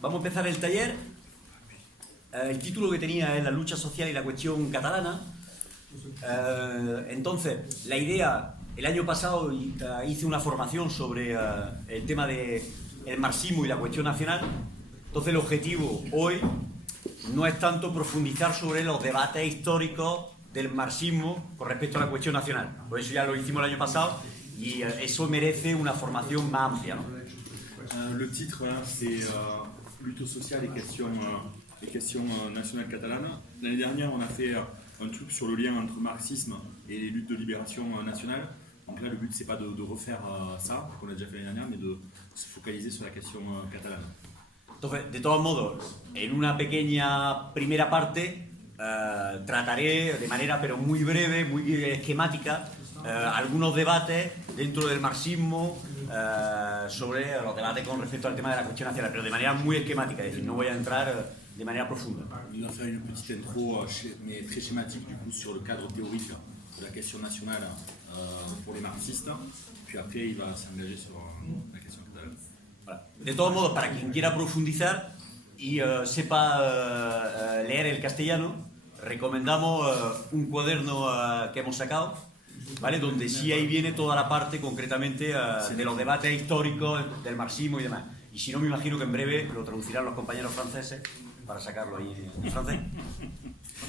Vamos a empezar el taller. El título que tenía es La lucha social y la cuestión catalana. Entonces, la idea, el año pasado hice una formación sobre el tema del marxismo y la cuestión nacional. Entonces, el objetivo hoy no es tanto profundizar sobre los debates históricos del marxismo con respecto a la cuestión nacional. Por eso ya lo hicimos el año pasado y eso merece una formación más amplia, ¿no? Le titre, voilà, c'est lutte sociale et questions nationales catalanes. L'année dernière, on a fait un truc sur le lien entre marxisme et les luttes de libération nationale. Donc là, le but, c'est pas de refaire ça, qu'on a déjà fait l'année dernière, mais de se focaliser sur la question catalane. Entonces, de todos modos, en una pequeña primera parte trataré de manera pero muy breve, muy esquemática, algunos debates dentro del marxismo sobre los debates con respecto al tema de la cuestión nacional, pero de manera muy esquemática, es decir, no voy a entrar de manera profunda. Il va faire une petite intro, mais très schématique, du coup, sur le cadre théorique de la question nationale pour les marxistes, puis après, il va s'engager sur la question catalane. Voilà. De todos modos, para quien quiera profundizar y sepa leer el castellano, recomendamos un cuaderno que hemos sacado, ¿vale? Donde sí ahí viene toda la parte concretamente de los debates históricos del marxismo y demás. Y si no, me imagino que en breve lo traducirán los compañeros franceses para sacarlo ahí en francés.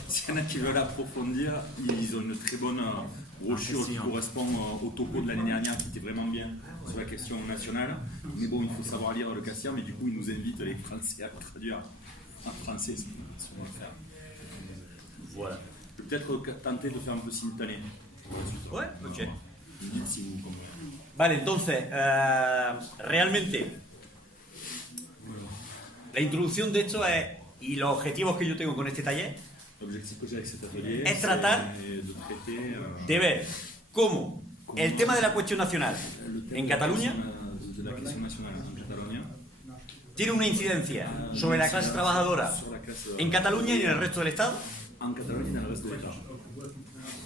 S'il y en a qui veulent approfondir, ils ont une très bonne brochure qui correspond au topo de l'année dernière, qui était vraiment bien sur la question nationale. Mais bon, il faut savoir lire le castillan, mais du coup, ils nous invitent les Français à traduire en français ce qu'on va faire. Voilà. Peut-être tenter de faire un peu simultané. Ouais, ok. Vous dites si vous comprenez. Vale, entonces, realmente, la introducción de esto es, y los objetivos que yo tengo con este taller, L'objectif que j'ai avec cet atelier, es tratar c'est de traiter de ver cómo el tema de la cuestión nacional en Cataluña de la question nationale en Catalogne, tiene una incidencia sobre la clase trabajadora sur la classe en Cataluña y en el resto del Estado, en Catalogne et dans le reste de l'État.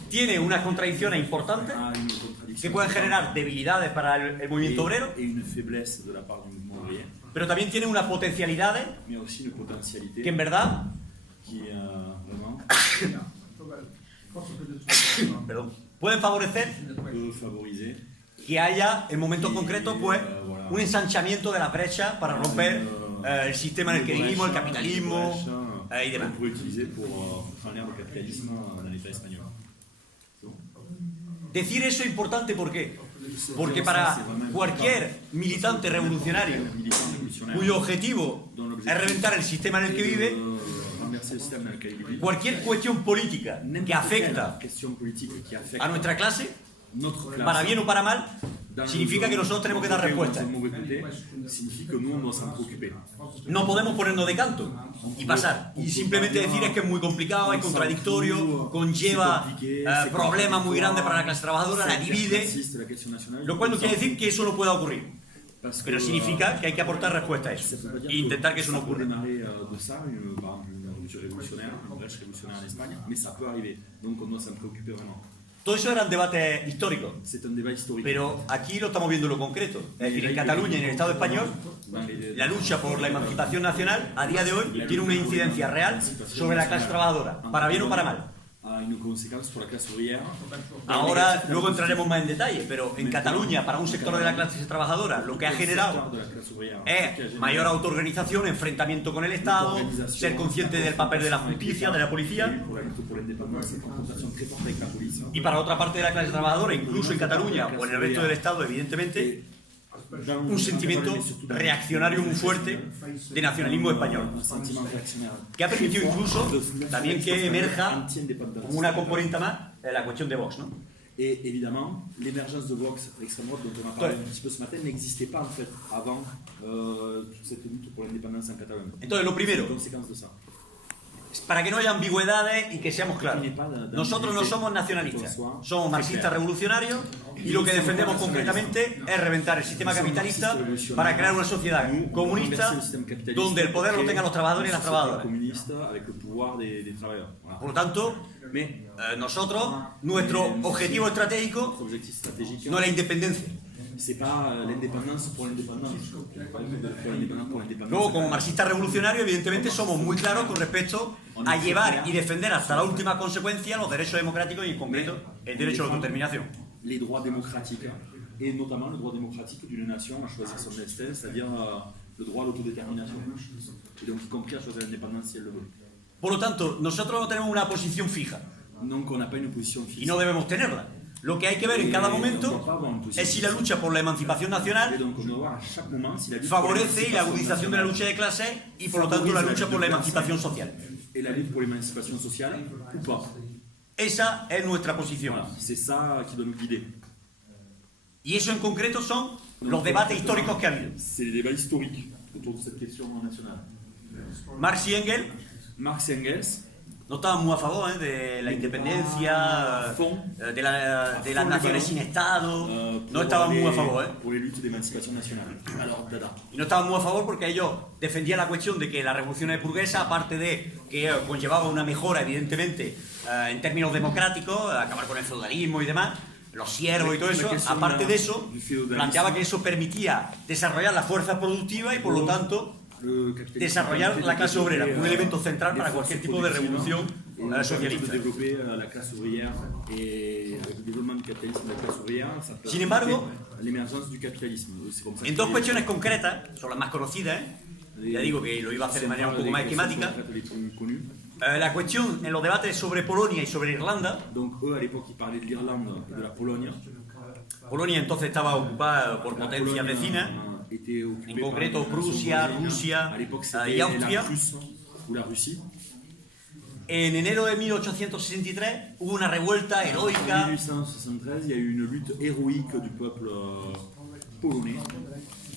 tiene unas contradicciones importantes A une contradiction que pueden generar debilidades para el movimiento obrero, et une faiblesse de la part du mouvement ouvrier, pero también tiene unas potencialidades mais aussi une potentialité que en verdad qui vraiment perdón, pueden favorecer peut favoriser que haya en momentos concretos pues un ensanchamiento de las brechas para romper el sistema en el que vivimos, el capitalismo y demás. qu'on pourrait utiliser pour freiner le capitalisme dans l'État espagnol. Decir eso es importante, ¿por qué? Porque para cualquier militante revolucionario cuyo objetivo es reventar el sistema en el que vive, Renverser le système dans lequel il vit, cualquier cuestión política que afecta question politique qui affecte a nuestra clase, notre classe, para bien o para mal, dans significa que nosotros tenemos que dar respuestas. le mauvais côté, signifie que nous, on doit s'en préoccuper. No podemos ponernos de canto y pasar. Y simplemente decir es que es muy complicado, es contradictorio, conlleva problemas muy grandes para la clase trabajadora, la divide, La question nationale, lo cual no quiere decir que eso no pueda ocurrir. Pero significa que hay que aportar respuesta a eso e intentar que eso no ça peut ocurra. démarrer de ça, par exemple une rupture révolutionnaire, une brèche révolutionnaire en Espagne, mais ça peut arriver. Donc on doit s'en préoccuper vraiment. Todo eso eran debates históricos, C'est un débat historique. pero aquí lo estamos viendo en lo concreto. Es decir, en Cataluña y en el Estado español, la lucha por la emancipación nacional a día de hoy tiene una incidencia real sobre la clase trabajadora, para bien o para mal. A une conséquence pour la classe ouvrière. Ahora, luego entraremos más en detalle, pero en Cataluña, para un sector de la clase trabajadora, lo que ha generado De la classe ouvrière. es mayor autoorganización, enfrentamiento con el Estado, ser consciente del papel de la justicia, de la policía, Pour la lutte pour l'indépendance, une confrontation très forte avec la police. y para otra parte de la clase trabajadora, incluso en Cataluña o en el resto del Estado, evidentemente, un sentimiento reaccionario muy fuerte de nacionalismo español, Un sentiment réactionnaire. que ha permitido incluso también que emerja Anti-indépendance. como una componente más la cuestión de Vox, ¿no? Et évidemment, l'émergence de Vox, l'extrême droite dont on a parlé un petit peu ce matin, n'existait pas en fait avant toute cette lutte pour l'indépendance en Catalogne. Entonces, lo primero, Conséquence de ça. para que no haya ambigüedades y que seamos claros, nosotros no somos nacionalistas, somos marxistas revolucionarios y lo que defendemos concretamente es reventar el sistema capitalista para crear una sociedad comunista donde el poder lo tengan los trabajadores y las trabajadoras. Communiste avec le pouvoir des travailleurs. Voilà. Por lo tanto, Mais nosotros, nuestro objetivo estratégico notre objectif stratégique, no es la independencia, C'est pas l'indépendance pour l'indépendance. Pour l'indépendance. Luego, como marxistas revolucionarios, evidentemente somos muy claros con respecto a llevar y defender hasta la última consecuencia los derechos democráticos y en concreto el derecho a la autodeterminación. Les droits démocratiques, et notamment le droit démocratique d'une nation à choisir son destin, c'est-à-dire le droit à l'autodétermination. Et donc y compris à choisir l'indépendance si elle le veut. Por lo tanto, nosotros no tenemos una posición fija Donc on n'a pas une position fixe. y no debemos tenerla. Lo que hay que ver en cada momento es si la lucha por la emancipación Et nacional donc on doit voir à chaque moment si la lutte favorece la pour agudización de la lucha de clases y por lo tanto la lucha por la emancipación social. et la lutte pour l'émancipation sociale ou pas. Esa es nuestra posición. Voilà, c'est ça qui doit nous guider. Y eso en concreto son los debates históricos que ha habido. C'est les débats historiques autour de cette question nationale. Marx y Engels Marx et Engels no estaban muy a favor de la independencia, de las naciones sin Estado, no estaban muy a favor. pour les luttes d'émancipation nationale. Alors, Dada. Y no estaban muy a favor porque ellos defendían la cuestión de que la revolución burguesa, aparte de que conllevaba una mejora, evidentemente, en términos democráticos, acabar con el feudalismo y demás, los siervos y todo eso, aparte de eso, planteaba que eso permitía desarrollar las fuerzas productivas y por lo tanto desarrollar la clase obrera, un elemento central para cualquier tipo de revolución socialista. Développer la classe ouvrière et avec le développement du capitalisme de la classe ouvrière, ça peut Sin embargo, l'émergence du capitalisme. C'est comme ça en dos cuestiones concretas, son las más conocidas, ya digo que lo iba a hacer de manera un poco más esquemática. La cuestión en los debates sobre Polonia y sobre Irlanda. Donc eux à l'époque ils parlaient de l'Irlande et de la Pologne. Polonia entonces estaba ocupada por potencias vecinas, en concreto Prusia, Rusia y Austria. La Russie. En enero de 1863 hubo una revuelta heroica. En 1873, il y a eu une lutte héroïque du peuple polonais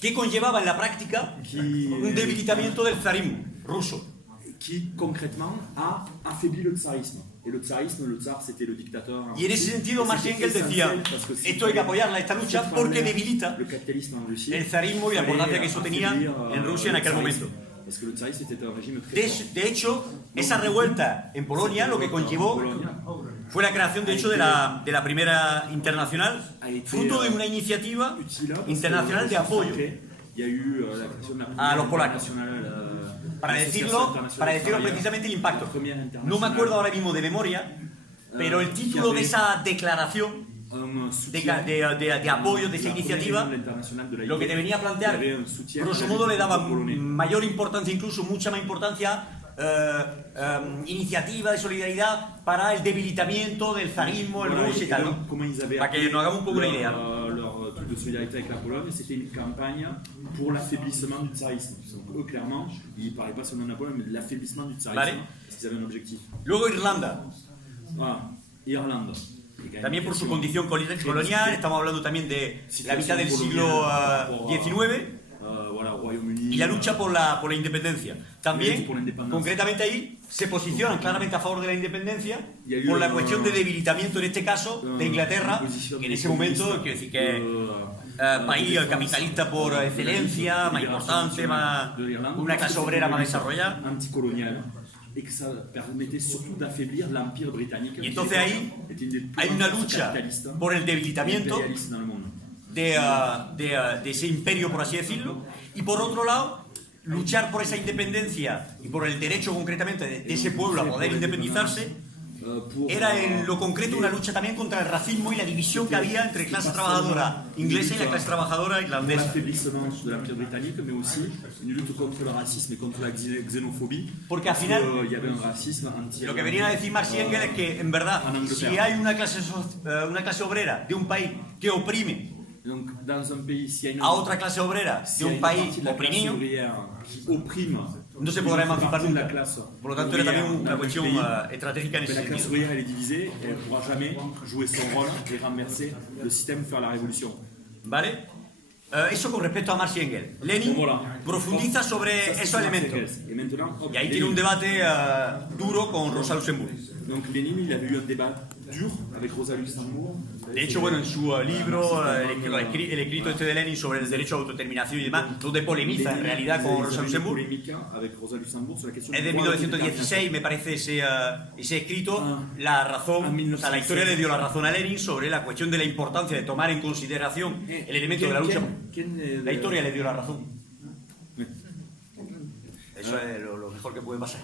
que conllevaba en la práctica un debilitamiento del zarismo ruso. Qui concrètement a affaibli le tsarisme. Et le tsarisme, le tsar c'était le dictateur. Y en ese sentido Marx y Engels decían, esto hay que apoyarla, esta lucha, porque debilita el zarismo y la importancia que eso tenía en Rusia en aquel momento. De hecho, esa revuelta en Polonia lo que conllevó fue la creación, de hecho, de la primera internacional, fruto de una iniciativa internacional de apoyo a los polacos. Para decirlo precisamente el impacto. No me acuerdo ahora mismo de memoria, pero el título de esa declaración de apoyo de esa iniciativa, lo que te venía a plantear, grosso modo le daba mayor importancia, incluso mucha más importancia, iniciativa de solidaridad para el debilitamiento del zarismo, el Rusia y tal, ¿no? Para que nos hagamos un poco una idea. Leur truc de solidarité avec la Pologne, c'était une campagne pour l'affaiblissement du tsarisme. Donc, eux, clairement, ils ne parlaient pas seulement de la Pologne, mais de l'affaiblissement du tsarisme, vale. Parce qu'ils avaient un objectif. Luego Irlanda. Voilà, Irlande. También por su condición colonial, estamos hablando también de la mitad del siglo XIX. Y la lucha por la independencia. También, concretamente ahí, se posicionan claramente a favor de la independencia por la cuestión de debilitamiento, en este caso, de Inglaterra, que en ese momento, quiero decir que país capitalista por excelencia, más importante, una clase obrera más desarrollada. Et que ça permettait surtout d'affaiblir l'Empire britannique. Y entonces ahí hay una lucha por el debilitamiento de ese imperio, por así decirlo, y por otro lado, luchar por esa independencia y por el derecho concretamente de ese pueblo a poder independizarse, era en lo concreto una lucha también contra el racismo y la división que había entre clase trabajadora inglesa y la clase trabajadora irlandesa. Porque al final, lo que venían a decir Marx y Engels es que, en verdad, si hay una clase obrera de un país que oprime a otra clase obrera de un país oprimido, no se podrá emancipar nunca. Por lo tanto, era también una cuestión estratégica en ese sentido. La classe ouvrière elle est divisée, et elle ne pourra jamais jouer son rôle et renverser le système, faire la révolution. ¿Vale? Eso con respecto a Marx y Engels. Lenin profundiza sobre esos elementos. Y ahí tiene un debate duro con Rosa Luxemburg. Donc Lénine, il avait eu un débat dur avec Rosa Luxembourg. De hecho, bueno, en su libro, el escrito este de Lenin sobre el derecho a autodeterminación y demás, donde polemiza en realidad con Rosa Luxemburg, es de 1916, me parece ese escrito, la razón, o sea, la historia le dio la razón a Lenin sobre la cuestión de la importancia de tomar en consideración el elemento de la lucha. La historia le dio la razón. Eso es lo mejor que puede pasar.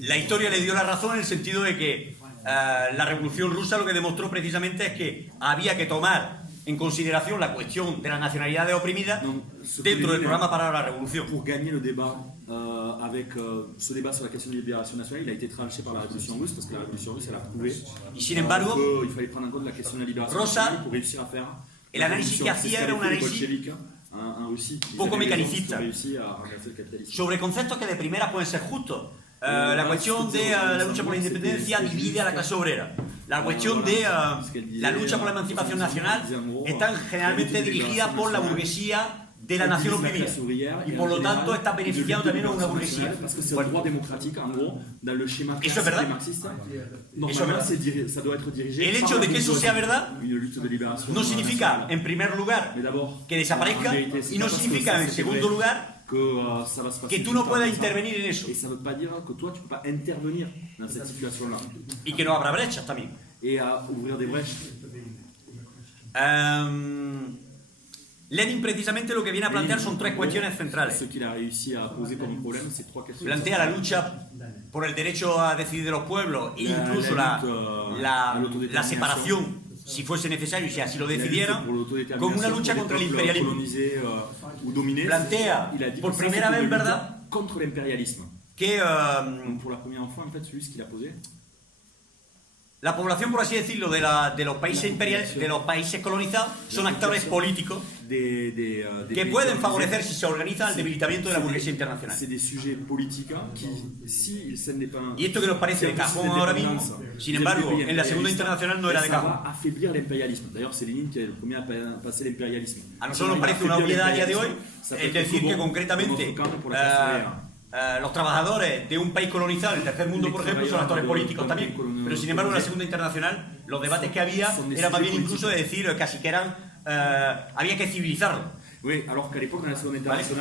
La historia le dio la razón en el sentido de que la Revolución Rusa lo que demostró precisamente es que había que tomar en consideración la cuestión de las nacionalidades oprimidas dentro del programa para la revolución. Pour gagner le débat avec ce débat sur la question de libération nationale, il a été tranché par la Révolution russe parce que la Révolution russe elle a prouvé Y sin embargo, qu'il fallait prendre en compte la question de la libération Rosa, nationale pour réussir à faire el análisis que hacía era un análisis poco mecanicista sobre conceptos que de primera pueden ser justos. La cuestión de la lucha por la independencia divide a la clase obrera. La cuestión de la lucha por la emancipación nacional está generalmente dirigida por la burguesía de la nación oprimida y por lo tanto está beneficiando también a una burguesía. Eso es verdad. El hecho de que eso sea verdad no significa, en primer lugar, que desaparezca y no significa, en segundo lugar, que tú no puedas intervenir en eso. Y que no habrá brechas también. Lenin precisamente lo que viene a plantear son tres cuestiones centrales. Plantea la lucha por el derecho a decidir de los pueblos e incluso la separación, si fuese necesario y si así lo decidieran, como una lucha contra el imperialismo. Plantea por primera vez, ¿verdad?, que la población, por así decirlo, de los países imperiales, de los países colonizados, son actores políticos que pueden favorecer, si se organizan, el debilitamiento de la burguesía internacional. Y esto que nos parece de cajón ahora mismo, sin embargo, en la Segunda Internacional no era de cajón. A nosotros nos parece una obviedad a día de hoy, es decir, que concretamente los trabajadores de un país colonizado, el tercer mundo, por ejemplo, son actores políticos también. Pero sin embargo, en la Segunda Internacional, los debates que había era más bien incluso de decir casi que eran había que civilizarlo. ¿Vale?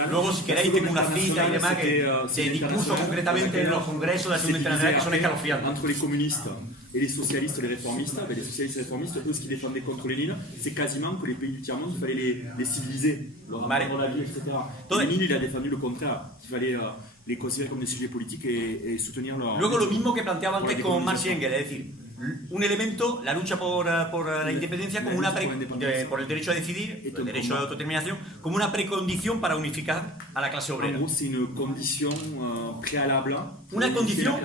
Luego, si queréis, tengo una cita y demás que se dispuso concretamente en los congresos de la Segunda Internacional que son escalofriantes. Entre les communistes et les socialistes et les réformistes, les socialistes et les réformistes, eux, ce qu'ils défendaient contre Lénine, c'est quasiment que les pays du tiers-monde, il fallait les civiliser, leur apprendre la vie, etc. Lénine, il a défendu le contraire, qu'il fallait les considérer comme des sujets politiques et soutenir leur... Luego, lo mismo que planteaba antes con Marx y Engels, es decir, un elemento, la lucha por la independencia como por el derecho a decidir, el derecho a autodeterminación, como una precondición para unificar a la clase obrera. Una condición,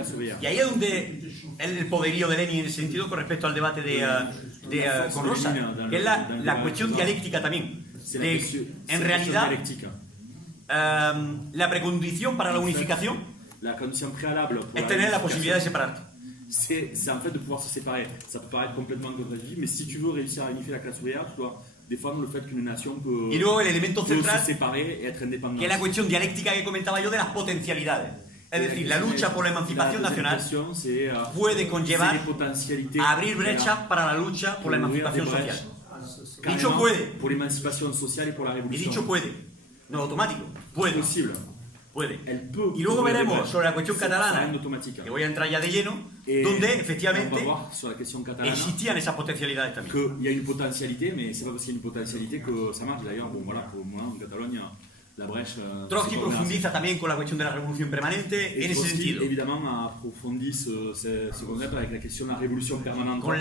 y ahí es donde el poderío de Lenin en ese sentido con respecto al debate con Rosa, que es la cuestión dialéctica también. En realidad, la precondición para la unificación es tener la posibilidad de separarte. C'est en fait de pouvoir se séparer. Ça peut paraître complètement contre-intuitif, mais si tu veux réussir à unifier la classe ouvrière, tu dois défendre le fait qu'une nation peut, se séparer et être indépendante. Que es la cuestión dialéctica que comentaba yo de las potencialidades. Es decir, la lucha por la emancipación nacional puede conllevar a abrir brechas para la lucha por la emancipación social. Dicho puede. Por l'emancipation sociale et pour la révolution. Y dicho puede. No automático. Puede. Posible. Puede. Y luego veremos sobre la cuestión catalana, que voy a entrar ya de lleno, donde efectivamente existían esas potencialidades también. Il y a une potentialité, mais c'est pas parce qu'il y a une potentialité que ça marche. D'ailleurs, bon voilà, pour moi en Catalogne, la brèche. Trotsky profundiza también con la cuestión de la revolución permanente en ese sentido. Évidemment, approfondit ce concept avec la question de la révolution permanente. Con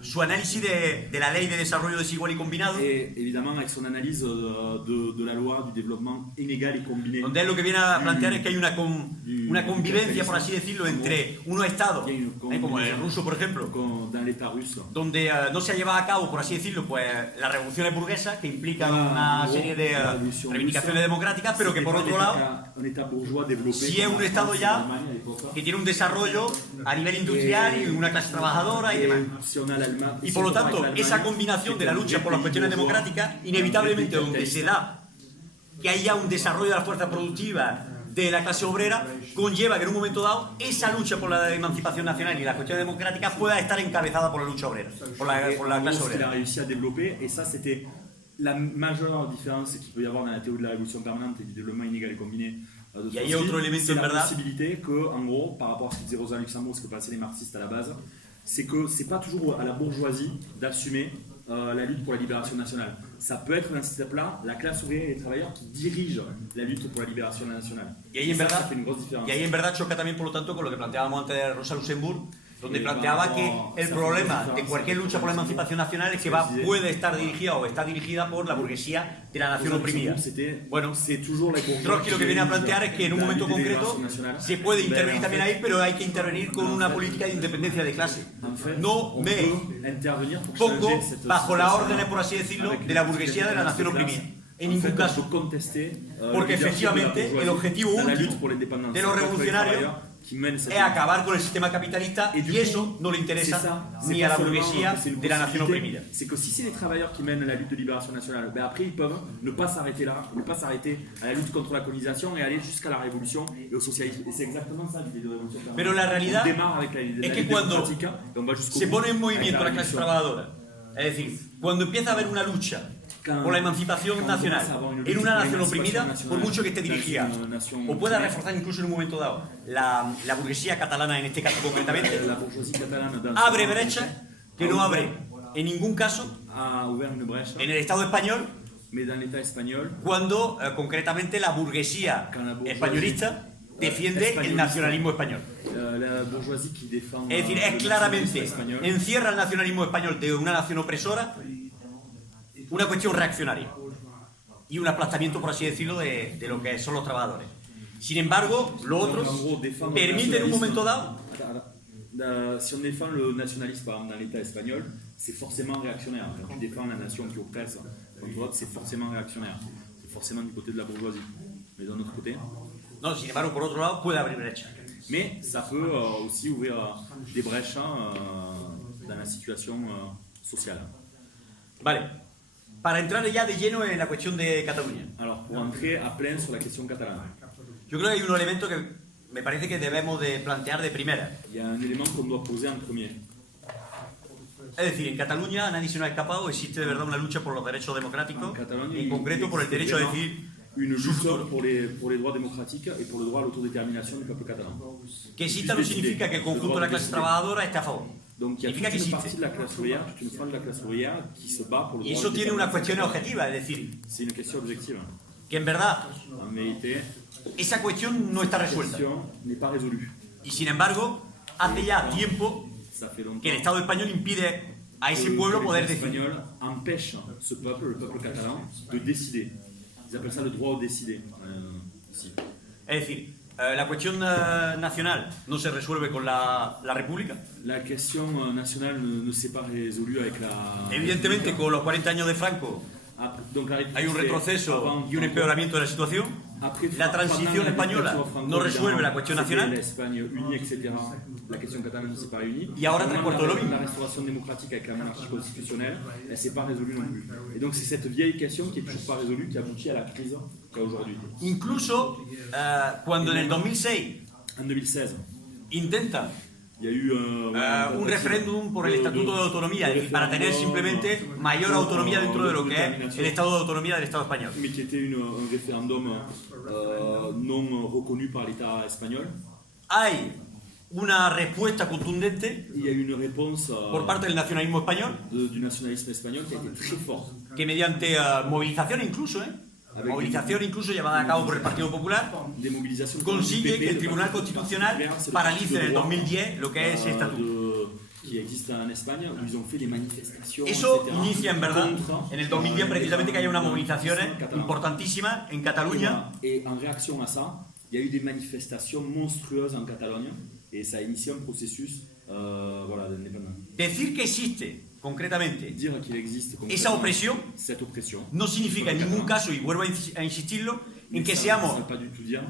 su análisis de la ley de desarrollo desigual y combinado. Et évidemment, avec son analyse de la loi du développement inégal et combiné. Donde él lo que viene a plantear es que hay una convivencia, por así decirlo, entre unos estados, como el ruso, por ejemplo, donde no se ha llevado a cabo, por así decirlo, pues las revoluciones burguesas que implican una serie de reivindicaciones democráticas, pero que por otro lado, si es un estado ya que tiene un desarrollo a nivel industrial y una clase trabajadora y demás. Y por lo tanto, esa combinación de la lucha por las cuestiones democráticas, inevitablemente donde se da que haya un desarrollo de las fuerzas productivas de la clase obrera conlleva que en un momento dado esa lucha por la emancipación nacional y la cuestión democrática pueda estar encabezada por la lucha obrera, por la clase Il a obrera. réussi à développer, et ça c'était la majeure différence qu'il peut y avoir dans la théorie de la révolution permanente et du développement inégal et combiné de Y hay otro elemento, c'est en la verdad. possibilité que, en gros, par rapport à ce que disait Rosa Luxembourg, ce que pensaient les marxistes à la base, c'est que c'est pas toujours à la bourgeoisie d'assumer la lutte pour la libération nationale. Ça peut être dans cette étape-là la classe ouvrière et les travailleurs qui dirigent la lutte pour la libération nationale. Y ahí, en ça, verdad, ça fait une grosse différence. y ahí en verdad choca también, por lo tanto, con lo que planteábamos antes de Rosa Luxemburg, donde planteaba que el problema de cualquier lucha por la emancipación nacional es que puede estar dirigida o está dirigida por la burguesía de la nación oprimida. Bueno, Trotsky lo que viene a plantear es que en un momento concreto se puede intervenir también ahí, pero hay que intervenir con una política de independencia de clase. No me pongo bajo las órdenes, por así decirlo, de la burguesía de la nación oprimida. En ningún caso. Porque efectivamente el objetivo último de los revolucionarios es acabar con el sistema capitalista y eso no le interesa ni a la burguesía de la nación oprimida. C'est que si c'est les travailleurs qui mènent la lutte de libération nationale, ben après ils peuvent ne pas s'arrêter là, ne pas s'arrêter à la lutte contre la colonisation et aller jusqu'à la révolution et au socialisme. Et c'est exactement ça l'idée de révolution. Pero la realidad es que cuando se pone en movimiento la clase trabajadora, es decir, cuando empieza a haber una lucha por la emancipación nacional en una nación oprimida, por mucho que esté dirigida o pueda reforzar incluso en un momento dado la burguesía catalana, en este caso concretamente, abre brecha que no abre en ningún caso en el Estado español, cuando concretamente la burguesía españolista defiende el nacionalismo español. Es decir, es claramente encierra el nacionalismo español de una nación opresora una cuestión reaccionaria y un aplastamiento, por así decirlo, de lo que son los trabajadores. Sin embargo, los otros permiten en un momento dado. Si on défend le nationalisme par exemple dans l'État espagnol, c'est forcément réactionnaire. Quand tu défends la nation qui oppresse contre l'autre, c'est forcément réactionnaire. C'est forcément du côté de la bourgeoisie. Mais d'un autre côté. No, sin embargo, por otro lado, puede abrir brecha. Mais ça peut aussi ouvrir des brèches dans la situation sociale. Vale. Para entrar ya de lleno en la cuestión de Cataluña. Alors, pour entrer à plein sur la question catalane. Yo creo que hay un elemento que me parece que debemos de plantear de primera. Il y a un élément qu'on doit poser en premier. Es decir, en Cataluña nadie se nos ha escapado, existe de verdad una lucha por los derechos democráticos, en concreto por el derecho a decidir une lutte pour les droits démocratiques et pour le droit à l'autodétermination du peuple catalan. Que exista no significa que el conjunto de la clase trabajadora esté a favor. Donc il y a toute une partie de la classe ouvrière, toute une frange de la classe ouvrière qui se bat pour le droit. Y eso tiene unas cuestiones objetivas, es decir, c'est une question objective. Que en verdad en vérité, esa cuestión no está resuelta. N'est pas résolue. Y sin embargo, hace ya tiempo que el Estado español impide a ese pueblo poder decidir. El español empêche ce peuple, le peuple catalan, de décider. Ils appellent ça le droit au décider. Es decir, la cuestión nacional no se resuelve con la República. La question nationale ne s'est pas résolue avec la... Evidentemente, con los 40 años de Franco hay un retroceso y un empeoramiento de la situación. La transición española no resuelve la cuestión nacional. Y ahora tres cuartos de lo mismo. La restauration démocratique avec la monarchie constitutionnelle, elle ne s'est pas résolue non plus. Et donc c'est cette vieille question qui est toujours pas résolue qui aboutit à la crise qu'a aujourd'hui. Incluso cuando en el 2006 intentan il y a eu un referéndum por el Estatuto de Autonomía, es decir, para tener simplemente mayor autonomía dentro de lo que es el Estado de Autonomía del Estado español. Mais qui était un référendum non reconnu par l'État espagnol. Hay una respuesta contundente por parte del nacionalismo español, du nationalisme espagnol qui a été très fort. Que mediante movilización incluso, movilización incluso llevada a cabo por el Partido Popular, consigue que el Tribunal Constitucional paralice en el 2010 lo que es ese estatuto. Eso inicia en verdad en el 2010 precisamente que haya unas movilizaciones importantísimas en Cataluña. Y en reacción a ça, il y a eu des manifestations monstrueuses en Catalogne et ça a initié un processus d'indépendance. Decir que existe concretamente esa opresión no significa en ningún caso, y vuelvo a insistirlo, en que seamos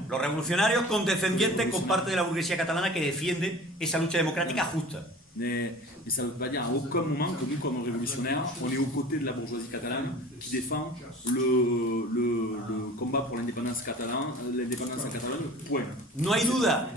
los revolucionarios condescendientes con parte de la burguesía catalana que defiende esa lucha democrática justa. Mais ça ne veut pas dire à aucun moment que nous, comme révolutionnaires, on est aux côtés de la bourgeoisie catalane qui défend le combat pour l'indépendance l'indépendance en Catalogne, point. No hay duda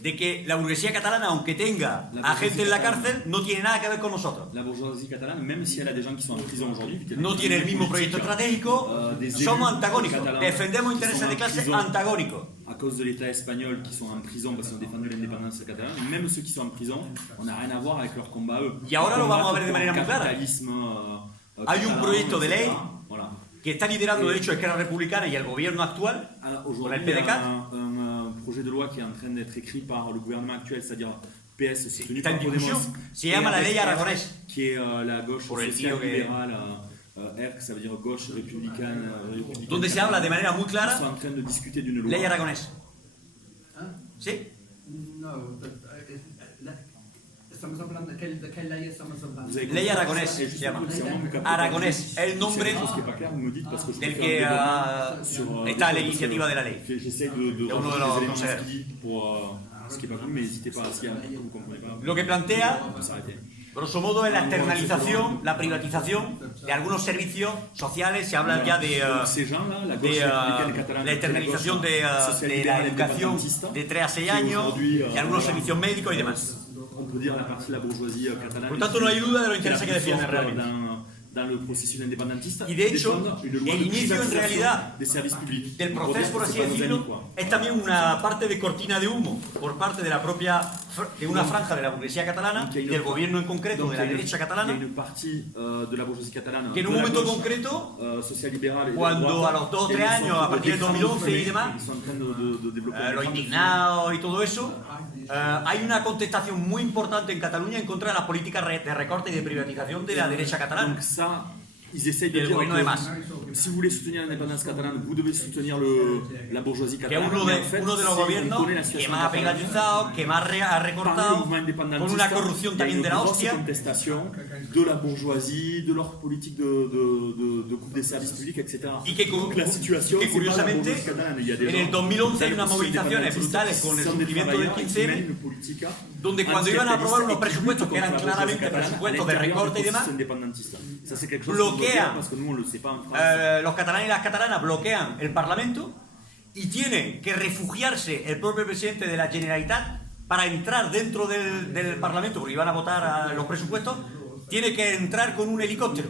de que la burguesía catalana, aunque tenga a gente en la cárcel, no tiene nada que ver con nosotros. La bourgeoisie catalane, même si elle a des gens qui sont en prison aujourd'hui, No tiene el mismo proyecto estratégico, somos antagónicos, defendemos intereses de clase antagónicos. À cause de l'État espagnol qui sont en prison parce qu'ils ont défendu l'indépendance catalane, même ceux qui sont en prison, on n'a rien à voir avec leur combat eux. Y ahora lo vamos a ver de manera muy clara. Hay un proyecto de ley que está liderando de hecho Esquerra Republicana y el gobierno actual, con el PDK. Un projet de loi qui est en train d'être écrit par le gouvernement actuel, c'est-à-dire PS soutenu está en par discusión, Podemos, se llama la ley Aragonés. qui est la gauche Por el sociale tío que- libérale, ERC, ça veut dire gauche républicaine, Donde se habla de manera muy Ils clara, sont en train de discuter d'une loi. ley Aragonés. ¿Sí? No, estamos hablando de qué ley estamos hablando. Vous avez Ley compris Aragonés ça, et se llama. justement, vous captez pas. Aragonés, el Si nombre c'est quelque chose qui n'est pas clair, vous me dites parce que je del peux que faire un débat sur, está a la parce que iniciativa de la ley. J'essaie de uno de rajouter los les éléments consejeros. inscrits pour ce qui n'est pas cool, mais n'hésitez pas si vous ne comprenez pas. Lo que plantea, On peut s'arrêter. grosso modo, es la externalización, la privatización de algunos servicios sociales. Se habla ya de, Donc, ces gens-là, la gauche de républicaine catalane, la externalización de la educación de 3 a 6 años, de algunos servicios médicos y demás. On peut dire la partie de la bourgeoisie catalane. Por tanto, no hay duda de los qui est la intereses que plus defienden forte realmente. dans le processus indépendantiste. Y de hecho, défendre une loi el de inicio en privatisation realidad des services publics. del proceso, por así C'est pas nos amis, decirlo, quoi. es también una parte de cortina de humo por parte de la propia, de una franja de la burguesía catalana, Donc, il y a une- del gobierno en concreto, Donc, de il y la a une- derecha Il y a catalana, une partie de la bourgeoisie catalane que en un de la momento gauche, concreto, social-libérale et de cuando droite, a los 2 o et 3 ils años, sont a partir del 2011 y demás, ils sont en train de développer une los grande- indignados y todo eso, hay una contestación muy importante en Cataluña en contra de las políticas de recorte y de privatización de la derecha catalana. Donc ça, ils essayent de Et le dire gouvernement est masse. que si vous voulez soutenir l'indépendance catalane, vous devez soutenir la bourgeoisie Que catalane. uno Mais de, en fait, uno de los si on gobiernos connaît la que situation más ha catalane, privatizado, que más ha parmi le recortado, mouvement con indépendantiste, una corrupción il y a también une de la grosse hostia. contestation de la bourgeoisie, de leur politique de coupe des services publics, etc. Y que, Donc la situation, que c'est pas la curiosamente, bourgeoisie catalane. Il y a des en gens el 2011 hay qui unas sont movilizaciones indépendantistes, brutales con el sont des cumplimiento del travailleurs qui 15M, mènent une politique donde cuando iban a aprobar unos anticapitaliste presupuestos que et qui eran lutte contre la bourgeoisie claramente catalane presupuestos de à l'intérieur recorte y du demás, processus indépendantiste. Ça, c'est quelque chose qu'on doit bloquea, dire parce que nous, on le sait pas en France. los catalanes y las catalanas bloquean el Parlamento y tiene que refugiarse el propio presidente de la Generalitat para entrar dentro del Parlamento, porque iban a votar a los presupuestos, tiene que entrar con un helicóptero.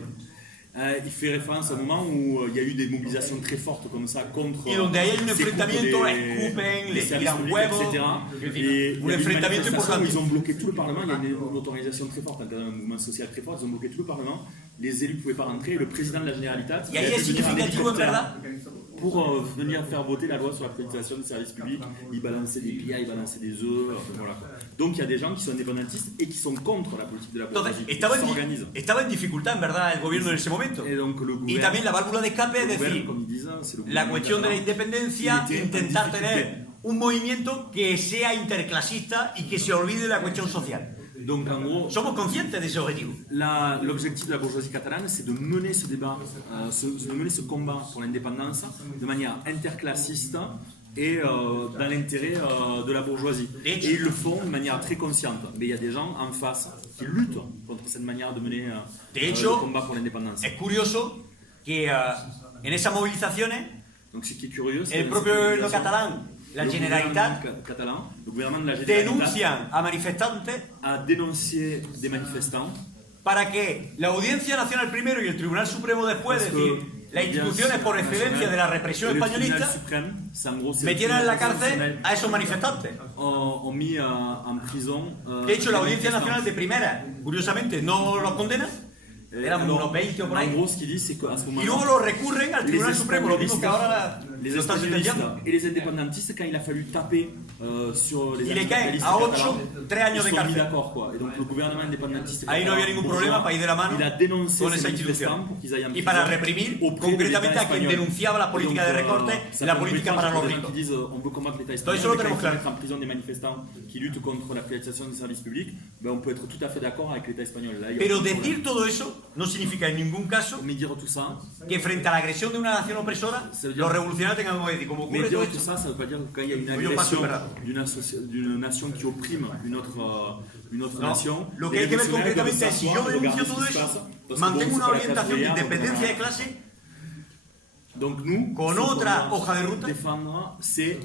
Il fait référence à un moment où il y a eu des mobilisations très fortes comme ça contre Y donde hay un ces enfrentamiento, coupes escupen, des les services tiran publics, huevos, etc. en fin, Et un il y a eu une enfrentamiento manifestation importante. où ils ont bloqué tout le Parlement, il y a une autorisation très forte, un mouvement social très fort, ils ont bloqué tout le Parlement, les élus ne pouvaient pas rentrer, et le président de la Generalitat Y ahí es significativo, en verdad, pour venir faire voter la loi sur la privatisation des services publics, il balançait des pillas, il balançait des œufs, voilà. Donc il y a des gens qui sont indépendantistes et qui sont contre la politique de la entonces bourgeoisie, qui s'organisent. estaba en dificultad, en verdad, el gobierno en ese momento. Et donc le Y también la válvula de escape, es decir, comme ils disent, c'est le la gouvernement cuestión de la catalan. independencia, Y intentar en tener un movimiento que sea interclasista y que se olvide de la cuestión social. Donc en gros, Somos conscientes de ese objetivo. l'objectif de la bourgeoisie catalane, c'est de mener ce débat, de mener ce combat pour l'indépendance de manière interclassiste et dans l'intérêt de la bourgeoisie. Et ils le font de manière très consciente. Mais il y a des gens en face qui luttent contre cette manière de mener le combat pour l'indépendance. Es curioso que en esas movilizaciones Donc ce qui est curieux, c'est el que propio cette gobierno mobilisation, catalán, la le Generalitat, gouvernement catalan, le gouvernement de la Generalitat denuncian a manifestantes a dénoncé des manifestants para que la Audiencia Nacional primero y el Tribunal Supremo después, es decir, las instituciones por excelencia de la represión españolista, metieran en la cárcel a esos manifestantes. ont mis en prison. De hecho, la Audiencia Nacional de primera, curiosamente, no los condena, eran unos 20 o por En ahí, gros, ce qu'il dit, c'est qu'à ce y moment-là, luego lo recurren al Tribunal Supremo, lo mismo que ahora les lo están espagnolists sentenciando. et les indépendantistes, quand il a fallu taper sur les Y le caen anticapitalistes a 8, catalans, 3 años ils de sont mis cárcel. d'accord, quoi. Et donc le gouvernement indépendantiste Ahí no había ningún problema para ir de la mano il a dénoncé con ces esa manifestants institución. pour qu'ils aillent en Y para prison reprimir auprès de concretamente l'État a quien espagnol. denunciaba la política de recorte ça y la fait política un peu para étrange los pour les gens ricos. qui disent on veut combattre l'État Todo espagnol, eso lo mais quand tenemos il faut claro. mettre en prison des manifestants qui luttent contre la privatisation des services publics, ben on peut être tout à fait d'accord avec l'État espagnol. Là, il y a Pero aucun problème. decir todo eso no significa en ningún caso Mais dire tout ça, que frente a la agresión de una nación opresora, los revolucionarios tengan que decir, como mais ocurre dire todo tout esto, ça, ça veut pas dire que quand il y a une Yo paso, agression ¿verdad? d'une nation qui opprime une autre no. nation, Lo que hay que ver concretamente es si yo denuncio todo eso, mantengo una orientación de independencia de clase Donc nous, con ce qu'on otra doit hoja de ruta, défendre, c'est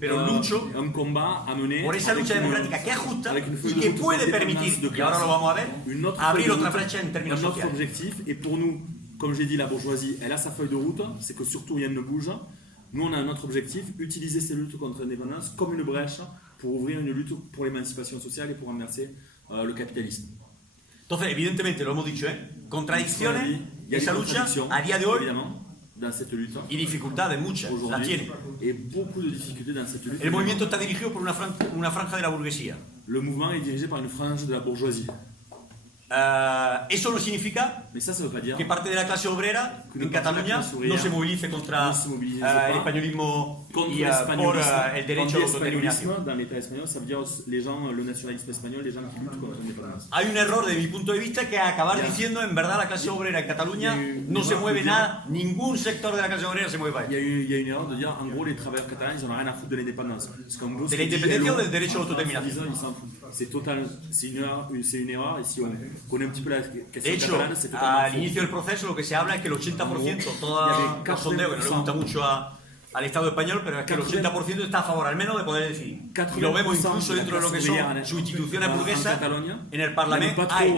pero lucho un combat à mener por esa avec lucha une- democrática que es justa avec une y feuille de que route puede d'indépendance permitir, de y ahora classe, lo vamos a ver, une autre abrir feuille de otra route, brecha en términos un autre sociales. objectif. Et pour nous, comme j'ai dit, la bourgeoisie, elle a sa feuille de route, c'est que surtout rien ne bouge. Nous, on a un autre objectif, utiliser ces luttes contre l'indépendance comme une brèche pour ouvrir une lutte pour l'émancipation sociale et pour renverser le capitalisme. Entonces, evidentemente, lo hemos dicho, contradicciones, Il y a des esa lucha contradictions, a día de hoy évidemment, dans cette lutte. y dificultades muchas, las Aujourd'hui, tiene. et beaucoup de difficultés dans cette lutte. El movimiento está dirigido por una franja de la burguesía. Le mouvement est dirigé par une frange de la bourgeoisie. Eso no significa Mais ça veut pas dire que parte de la clase obrera en Cataluña no se movilice contra no se movilice el españolismo contre y por el derecho de autodeterminación. l'espagnolisme dans l'État espagnol, ça veut dire les gens, le nationalisme espagnol, les gens qui luttent contre l'indépendance. Hay un error de mi punto de vista que acabar Ya. diciendo en verdad la clase obrera en Cataluña Ya, no se ya, mueve ya. nada, ningún sector de la clase obrera se mueve para Il allá. y a une erreur de dire en gros les travailleurs catalans ils en ont rien à foutre de l'indépendance. Parce qu'en gros, De ce que dit l'independencia LO, o del derecho a la en autodeterminación. disant, ils s'en foutent. C'est total, c'est une erreur et si on connaît un petit peu la De question hecho, catalane, c'est totalement al faux. inicio del proceso lo que se habla es que el 80%, todos los sondeos, que no le gusta mucho al Estado español, pero es que el 80% está a favor al menos de poder decidir. Y lo vemos incluso dentro de lo que son sus instituciones burguesas, en el Parlamento hay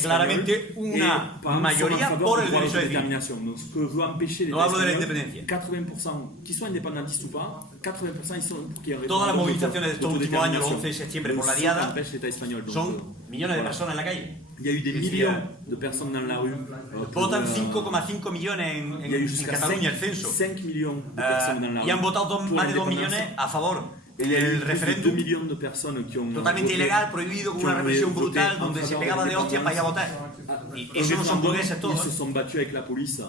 claramente una mayoría por el derecho a decidir. Donc, ce que veut empêcher No l'État hablo de la espagnol, independencia. 80%, qu'ils soient indépendantistes ou pas, 80% ils sont pour qu'il y ait un Todas las référendum movilizaciones de estos últimos años, el 11 de septiembre por la Donc, diada, ça empêche l'État espagnol. Donc, son millones de voilà. personas en la calle. Il y a eu des Es decir, millions de personnes dans la rue. Pour, Votan 5,5 millones il y a eu en jusqu'à Cataluña el censo. 5 millions de personnes dans la rue. Y han votado pour más de 2 l'indépendance. millones a favor Et il y a eu del plus de 2 referéndum millions de personnes qui ont totalmente voté, ilegal, prohibido, con qui una ont represión voté brutal, en donde se favor pegaba de hostias para ir a votar. Y eso no son burgueses todos. Ils se sont battus avec la police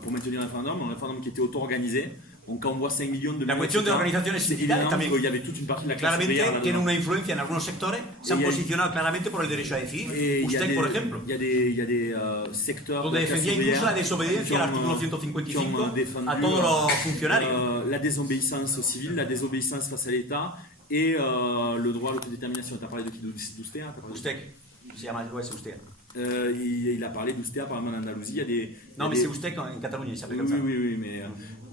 pour maintenir un référendum qui était auto-organisé. Donc quand on voit 5 millions de La cuestión de organizaciones c'est sindicales évident también. qu'il y avait toute une partie de la clase ouvrière Claramente tiene là-dedans. una influencia en algunos sectores, se han Y hay- posicionado claramente por el derecho a decidir. Et il y a Usted, des- por ejemplo, il y a des secteurs donde de la classe defendía incluso la ouvrière desobediencia al qui ont, artículo qui 155 ont défendu, a todos los funcionarios. la désobéissance civile, la désobéissance face à l'État et le droit à l'autodétermination. Tu as parlé de qui? d'Ustea? T'as parlé de- Usted, se llama usted. Il a parlé d'Ustea, par exemple en Andalousie. Il y a des, il y a No, mais des- c'est usted en Cataluña, il s'appelle Oui, comme ça. oui, mais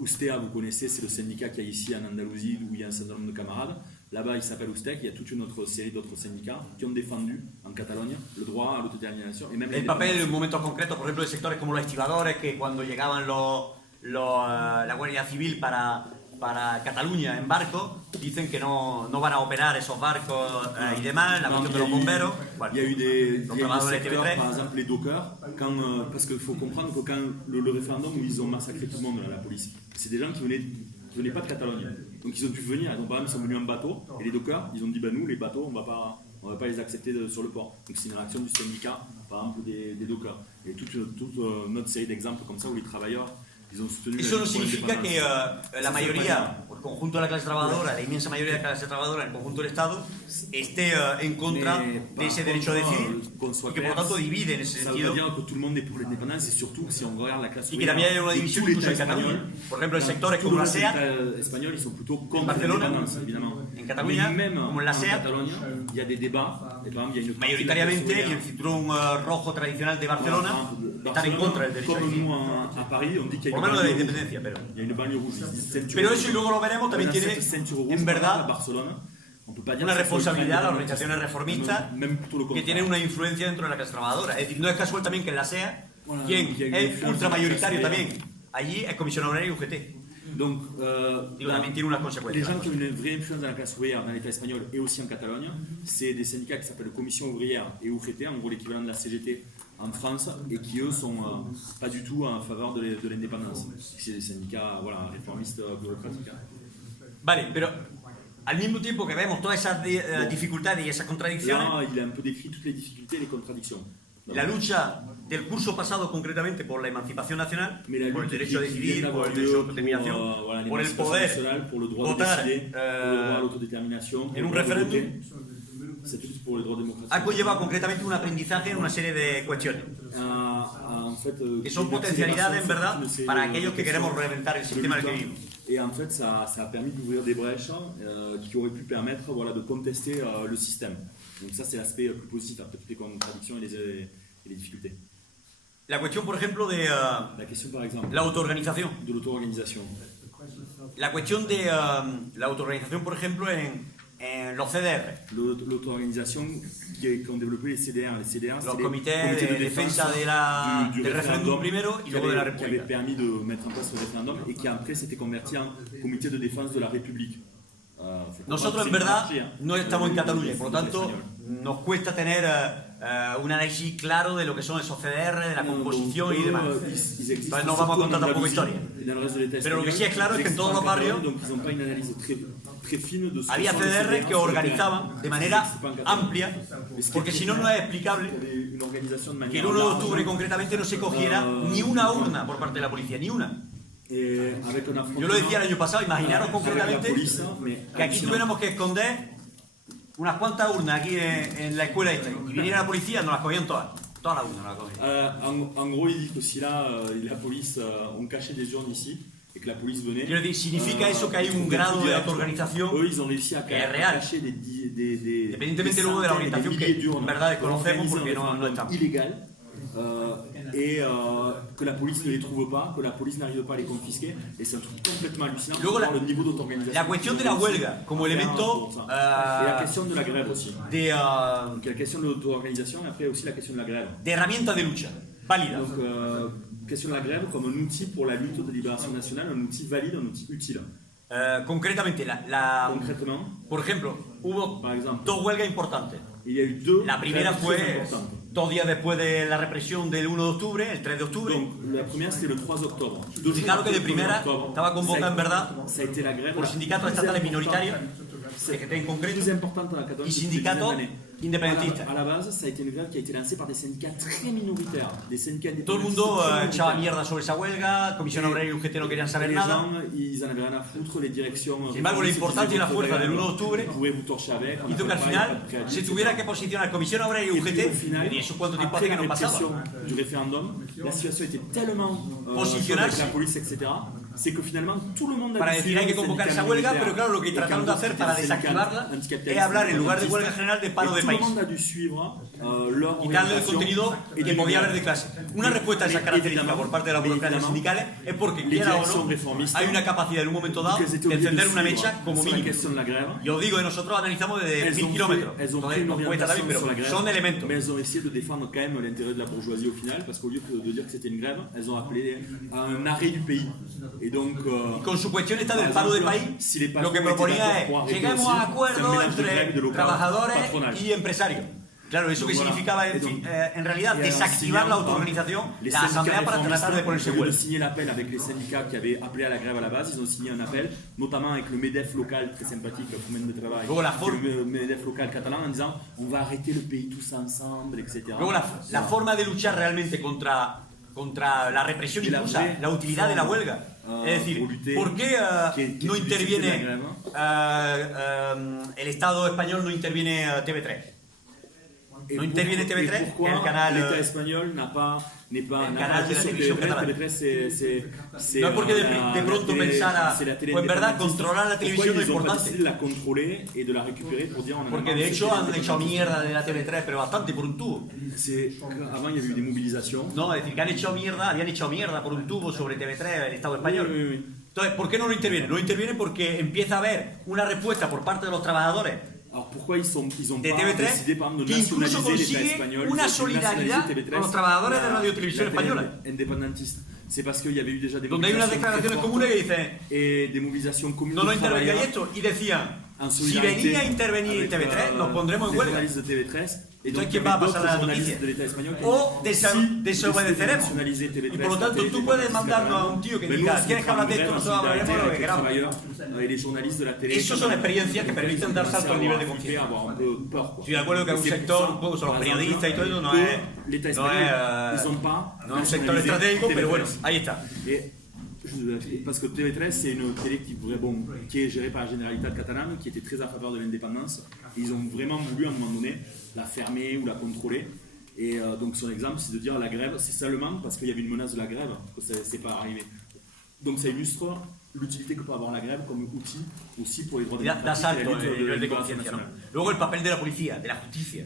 Ustea, vous connaissez, c'est le syndicat qu'il y a ici en Andalousie où il y a un certain nombre de camarades. Là-bas, il s'appelle Ustec. Il y a toute une autre série d'autres syndicats qui ont défendu en Catalogne le droit à l'autodétermination et même El papel en momentos concretos, por ejemplo, de sectores como los estibadores, que cuando llegaban la Guardia Civil para Cataluña en barco, dicen que no van a operar esos barcos y demás, la cuestión de los bomberos. Bueno, Il y a eu des, los il y a eu des trabajadores de secteurs, TV3. par exemple les dockers, quand, parce qu'il faut comprendre que quand le référendum où ils ont massacré tout le monde, la police, c'est des gens qui venaient pas de Catalogne. Donc ils ont dû venir, donc par exemple ils sont venus en bateau, et les dockers, ils ont dit bah nous les bateaux on va pas les accepter sur le port. Donc c'est une réaction du syndicat, par exemple des dockers. Et toute notre série d'exemples comme ça où les travailleurs ils ont soutenu Eso no la significa que indépendance. la mayoría, el conjunto de la clase trabajadora, la inmensa mayoría de la clase trabajadora, el conjunto del Estado, esté en contra de ese derecho a decidir y que por lo tanto divide en ese Ça veut pas sentido dire que tout le monde est pour l'indépendance et surtout si on regarde la classe y que también hay una de división tout incluso l'État en Cataluña. espagnol, Por ejemplo, en sectores tout como la le SEA, l'État espagnol ils sont plutôt contre Barcelone, l'indépendance évidemment. en Cataluña, Mais même como en la en SEA, Catalogne, il y a des débats et par exemple il y a une partie de la mayoritariamente, classe y el ouvrière, cinturón rojo tradicional de Barcelona están en Barcelone, contra del derecho a comme decidir. nous à Paris on dit qu'il y a Por une lo menos de la banlieue rouge. independencia, pero... Il y a une banlieue rouge, ils disent ceinture Pero rouge. eso, y luego lo veremos, también On a tiene cette ceinture rouge en à verdad Barcelone. On peut pas dire una que ça soit responsabilidad a las ultra organizaciones reformistas même plutôt le que contraire. tienen una influencia dentro de la clase trabajadora. Es decir, no es casual también que en la SEA, Voilà, quien il y a une es influencia ultramayoritario de la clase también, allí es Comisión Obrera y UGT. Donc, Digo, también tiene unas les consecuencias. gens qui ont une vraie influence dans la classe ouvrière, dans l'État espagnol et aussi en Catalogne, c'est des syndicats qui s'appellent Commission ouvrière et UGT, en gros l'équivalent de la CGT en France, et qui eux sont pas du tout en faveur de l'indépendance. C'est des syndicats voilà, réformistes bureaucratiques. Vale, pero al mismo tiempo que vemos todas esas dificultades y esas contradicciones, Là, il a un peu décrit toutes les difficultés et les contradictions. la lucha del curso pasado concretamente por la emancipación nacional, Mais la por el lutte derecho a qui vient decidir, por d'avoir el lieu derecho a pour, autodeterminación, voilà, por el l'émancipation poder nationale, pour le droit de votar décider, pour le droit à l'autodétermination, pour en le un droit de référendum, voter, cette lutte pour le droit démocratique. ha conllevado concretamente un aprendizaje en una serie de cuestiones En fait, que son potencialidades en verdad para aquellos que queremos reventar el sistema en el que vivimos. Et en fait, ça a permis d'ouvrir des brèches qui auraient pu permettre voilà, de contester le système. Donc ça, c'est l'aspect plus positif, après toutes les contradictions et les difficultés. la cuestión, por ejemplo, de La question par exemple la autoorganización. de l'auto-organisation. La cuestión de la autoorganización, por ejemplo, en los CDR, L'auto-organisation qu'ont développé les CDR. Les CDR, los c'est les comités comités de defensa du del referéndum primero y qui luego de la avait República. permis de mettre en place le référendum et qui après s'était converti en comité de défense de la République. Nosotros en verdad no estamos en Cataluña y por lo tanto nos cuesta tener un análisis claro de lo que son esos CDR, de la composición y demás. Entonces no vamos a contar tampoco historia. Pero lo que sí es claro es que en todos los barrios había CDR que organizaban de manera amplia, porque si no, no es explicable que el 1 de octubre concretamente no se cogiera ni una urna por parte de la policía, ni una. Yo lo decía el año pasado, imaginaros concretamente que aquí tuviéramos que esconder unas cuantas urnas aquí en la escuela esta, y viniera la policía, nos las cogían todas las urnas nos las cogían. En gros, il dit que si là, la police ont caché des urnes ici, et que la police venait. Quiero decir, significa eso que hay un grado de autoorganización Ils ont réussi à que es real. cacher des Independientemente luego de la orientación que en verdad desconocemos porque no estamos. Illégal. Que la police ne les trouve pas, que la police n'arrive pas à les confisquer, et c'est un truc complètement hallucinant. Luego le niveau d'auto-organisation. La cuestión de la huelga como elemento et la question de la grève aussi. Donc, la question de l'auto-organisation, et après aussi la question de la grève. De herramienta de lucha, válida. Donc, question de la grève comme un outil pour la lutte de libération nationale, un outil valide, un outil utile. Concretamente, Concrètement, por ejemplo, hubo par exemple, dos huelgas importantes. il y a eu deux La primera grèves fue très importantes. 2 días después de la represión del 1 de octubre, el 3 de octubre. Donc, la première c'était le 3 octobre. Fijaros que de primera estaba convocada en verdad ça a été la grève por sindicatos estatales minoritarios, CGT en concreto, plus importante en la Catalogne y depuis des dizaines sindicatos d'années. independentistas. À la base, ça a été une grève qui a été lancée par des syndicats très minoritaires, des syndicats Todo el mundo echaba mierda sobre esa huelga, Comisión Obrera y UGT no querían saber les nada. gens, ils en avaient rien à foutre, les directions. Sin embargo, la importancia y la fuerza del 1 de octubre vous torcher avec, hizo que al final se tuviera que posicionar Comisión Obrera y UGT, y eso cuánto tiempo hace que no pasaba. Du référendum, la situation était tellement Posicionarse avec la police, etc. C'est que finalement tout le monde a para decir hay que convocar esa huelga, pero claro, lo que trataron de hacer para desactivarla es hablar en lugar de huelga general de paro de país. Tout le monde a dû suivre leur Quitarle el contenido et que podía haber de clase. Una respuesta a esa característica por parte de las burocracias sindicales es porque, quiera o no, hay una capacidad en un momento dado de encender una mecha como mínimo. Yo digo que nosotros analizamos desde 1000 kilómetros, entonces nos cuesta también, pero son elementos. Mais elles ont essayé de défendre quand même l'intérêt de la bourgeoisie au final, parce qu'au lieu de dire que c'était une grève, elles ont appelé à un arrêt du pays. Et donc, con su cuestión esta del paro de país, lo que proponía es lleguemos a acuerdos entre trabajadores y empresarios. Claro, eso que significaba en realidad desactivar la autoorganización, la asamblea para tratar de ponerse huelga. huelga. Ils ont signé l'appel avec les syndicats qui avaient appelé à la grève à la base, ils ont signé un appel, notamment avec le MEDEF local, très sympathique, le Foment de Travail, le MEDEF local catalan, en disant on va arrêter le pays tous ensemble, etc. Luego la forma de luchar realmente contra la represión impulsa la utilidad de la huelga. Es decir, ¿por qué no interviene el Estado español, no interviene TV3? No interviene TV3, que es el canal. L'État espagnol n'est pas el canal de la televisión catalana. TV3, c'est no es porque de pronto pensara, pues en verdad, controlar la televisión es importante. De la contrôler et de la récupérer pour dire porque de hecho han echado mierda de la TV3, pero bastante por un tubo. Avant, il y avait eu des mobilisations. No, es decir, que habían echado mierda por un tubo sobre TV3, el Estado español. Oui. Entonces, ¿por qué no lo interviene? No interviene porque empieza a haber una respuesta por parte de los trabajadores. Alors pourquoi ils ont de pas TV3, décidé par exemple de que incluso nationaliser l'État consigue espagnol, una solidaridad con los trabajadores de Radio Televisión Española. Indépendantiste. C'est parce qu'il y avait eu déjà des donde hay unas declaraciones comunes que dicen et des mobilisations communes. No intervenga esto y decían si venía a intervenir TV3 nos pondremos en huelga. Entonces, ¿quién va a pasar a la noticia? O desobedeceremos. Y por lo tanto, tú puedes mandarnos a un tío que diga, ¿quieres que hablar de esto? Nosotros hablaremos lo que queramos. Eso son experiencias que permiten dar salto al nivel de conciencia. Estoy de acuerdo que un sector, un poco son los periodistas y todo eso, no es un sector estratégico, pero bueno, ahí está. Parce que TV13 c'est une télé qui est gérée par la Generalitat catalane, qui était très à faveur de l'indépendance. Ils ont vraiment voulu à un moment donné la fermer ou la contrôler. Et donc son exemple c'est de dire la grève, c'est seulement parce qu'il y avait une menace de la grève que c'est pas arrivé. Donc ça illustre l'utilité que peut avoir la grève comme outil aussi pour les droits démocratiques. Da salto el nivel de conciencia, ¿no? Luego el papel de la policía, de la justicia.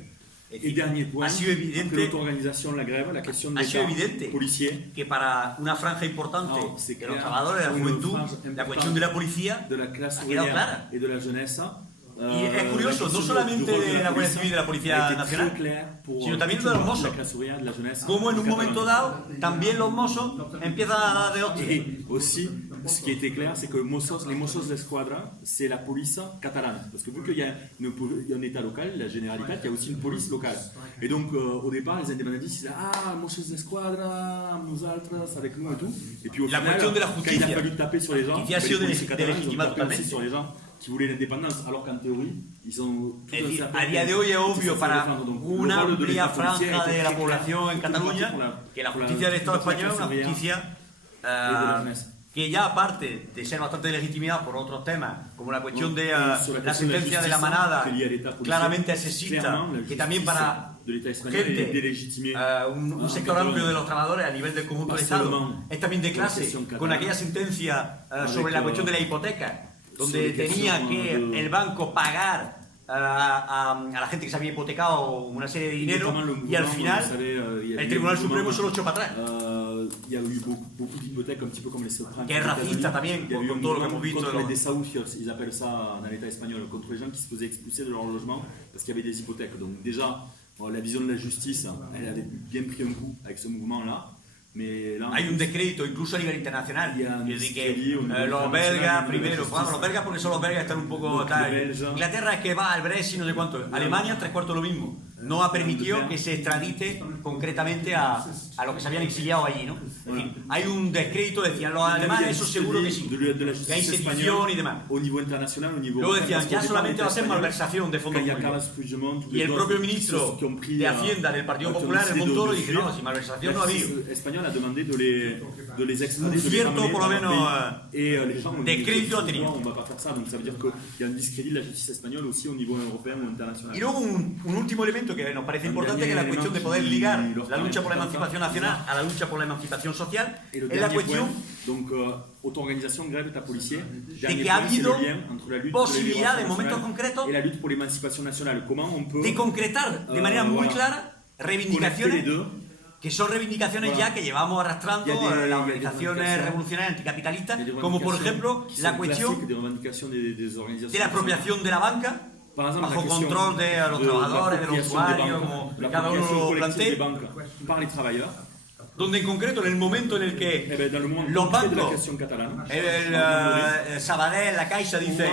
Es Et decir, dernier point, ha sido après evidente, l'auto-organisation de la grève, la question de ha sido l'État evidente policier, que para una franja importante No, c'est de los clair. trabajadores de la Una juventud, franja la importante cuestión de la policía de la clase ha quedado ouvrière clara. et de la jeunesse. Y es curioso, no solamente de la Guardia Civil y de la Policía Nacional, sino también de los mozos. Como en un momento dado, también los mozos empiezan a dar de hostia. Et aussi, ce qui était clair, c'est que les Mossos d'Esquadra, c'est la police catalane. Parce que vu qu'il y a un État local, la Généralitat, il y a aussi une police locale. Et donc, au départ, les indépendantistes disaient Ah, Mossos d'Esquadra, nosotros, avec nous et tout. Et puis au La final, cuestión de la quand il a justicia, fallu taper sur les gens, qui a sido les policiers catalans, ils ont délégitimada tapé aussi totalmente. sur les gens qui voulaient l'indépendance, alors qu'en théorie, ils ont tout Es un decir, certain a día de hoy es obvio c'est para défendre. Donc, una le rôle de amplia l'État policier franja était de la très clair. población en Toute une Cataluña partie pour que la pour justicia del Estado toute la español es una clase ouvrière. justicia la jeunesse. que ya aparte de ser bastante legitimada por otros temas, como la cuestión de Sobre la sentencia de la justicia manada, que liée à l'État policier, claramente sexista, clairement, la que también para de l'État espagnol est gente, délégitimée. un sector amplio de los trabajadores a nivel del conjunto del Estado, es también de clase, con aquella sentencia sobre la cuestión de la hipoteca, donde tenía que el banco pagar a la gente que se había hipotecado una serie de dinero y al final el Tribunal Supremo se lo echó para atrás. Il y a eu beaucoup d'hypothèques, un petit peu comme les subprimes. Que es racista también, Il y a eu con todo lo que hemos visto. contre les desahucios, ils appellent ça dans l'État espagnol, contre les gens qui se faisaient expulser de leur logement parce qu'il y avait des hypothèques. Donc déjà, la vision de la justice, elle avait bien pris un coup avec ce mouvement-là. Mais là, Hay un descrédito incluso a nivel internacional. Y a Es decir, que descrédito, un los internacional, belgas una primero, justicia. bueno, los belgas porque son los belgas están un poco tal. belga. Inglaterra es que va al Brexit, no sé cuánto. Alemania, 3/4 lo mismo. No ha permitido que se extradite concretamente a los que se habían exiliado allí, ¿no? Es decir, hay un descrédito, decían los alemanes, eso seguro que sí. de la Que hay justice sedición espagnole y demás. au niveau international, au niveau Luego européen, decían, parce ya qu'au solamente va a ser départ, malversación de fondos quand il y a públicos. Carles Puigdemont, tous Y les el gosses propio ministro qui ont pris, de Hacienda del Partido qui ont Popular, décidé el Montoro, de dice, fuir, no, si malversación no la ha habido. justice espagnole a demandé de les extrader, Un de les cierto, ramener por lo dans leur menos, pays. Et les gens ont dit, descrédito ha tenido. on va pas faire ça, donc ça veut dire qu'il y a un discrédit de la justice espagnole aussi au niveau européen ou international. Y luego un último elemento que nos parece importante, que es la cuestión de poder ligar la lucha por la emancipación nacional a la lucha por la emancipación social, Et le es la dernier cuestión point, donc auto-organisation, grève d'État policier, de dernier que ha point, c'est habido le lien entre la lutte pour posibilidad de l'élévation momentos nationale concretos et la lutte pour l'émancipation nationale. Comment on peut de concretar de manera muy voilà, clara connecter les reivindicaciones deux? que son reivindicaciones Voilà. ya que llevamos arrastrando Il y a des- las il y a des organizaciones revendications. revolucionarias anticapitalistas, Il y a des como por revendications ejemplo qui la sont cuestión classiques, des revendications des organisations de la apropiación de la banca Par exemple, bajo la question control de los trabajadores, de los l'appropriation des usuarios, banques, como cada l'appropriation uno lo collective des plantea, banques par les travailleurs. donde en concreto en el momento en el Eh que bien, dans le moment los concret de la bancos, question catalane, el Sabadell, la Caixa dice,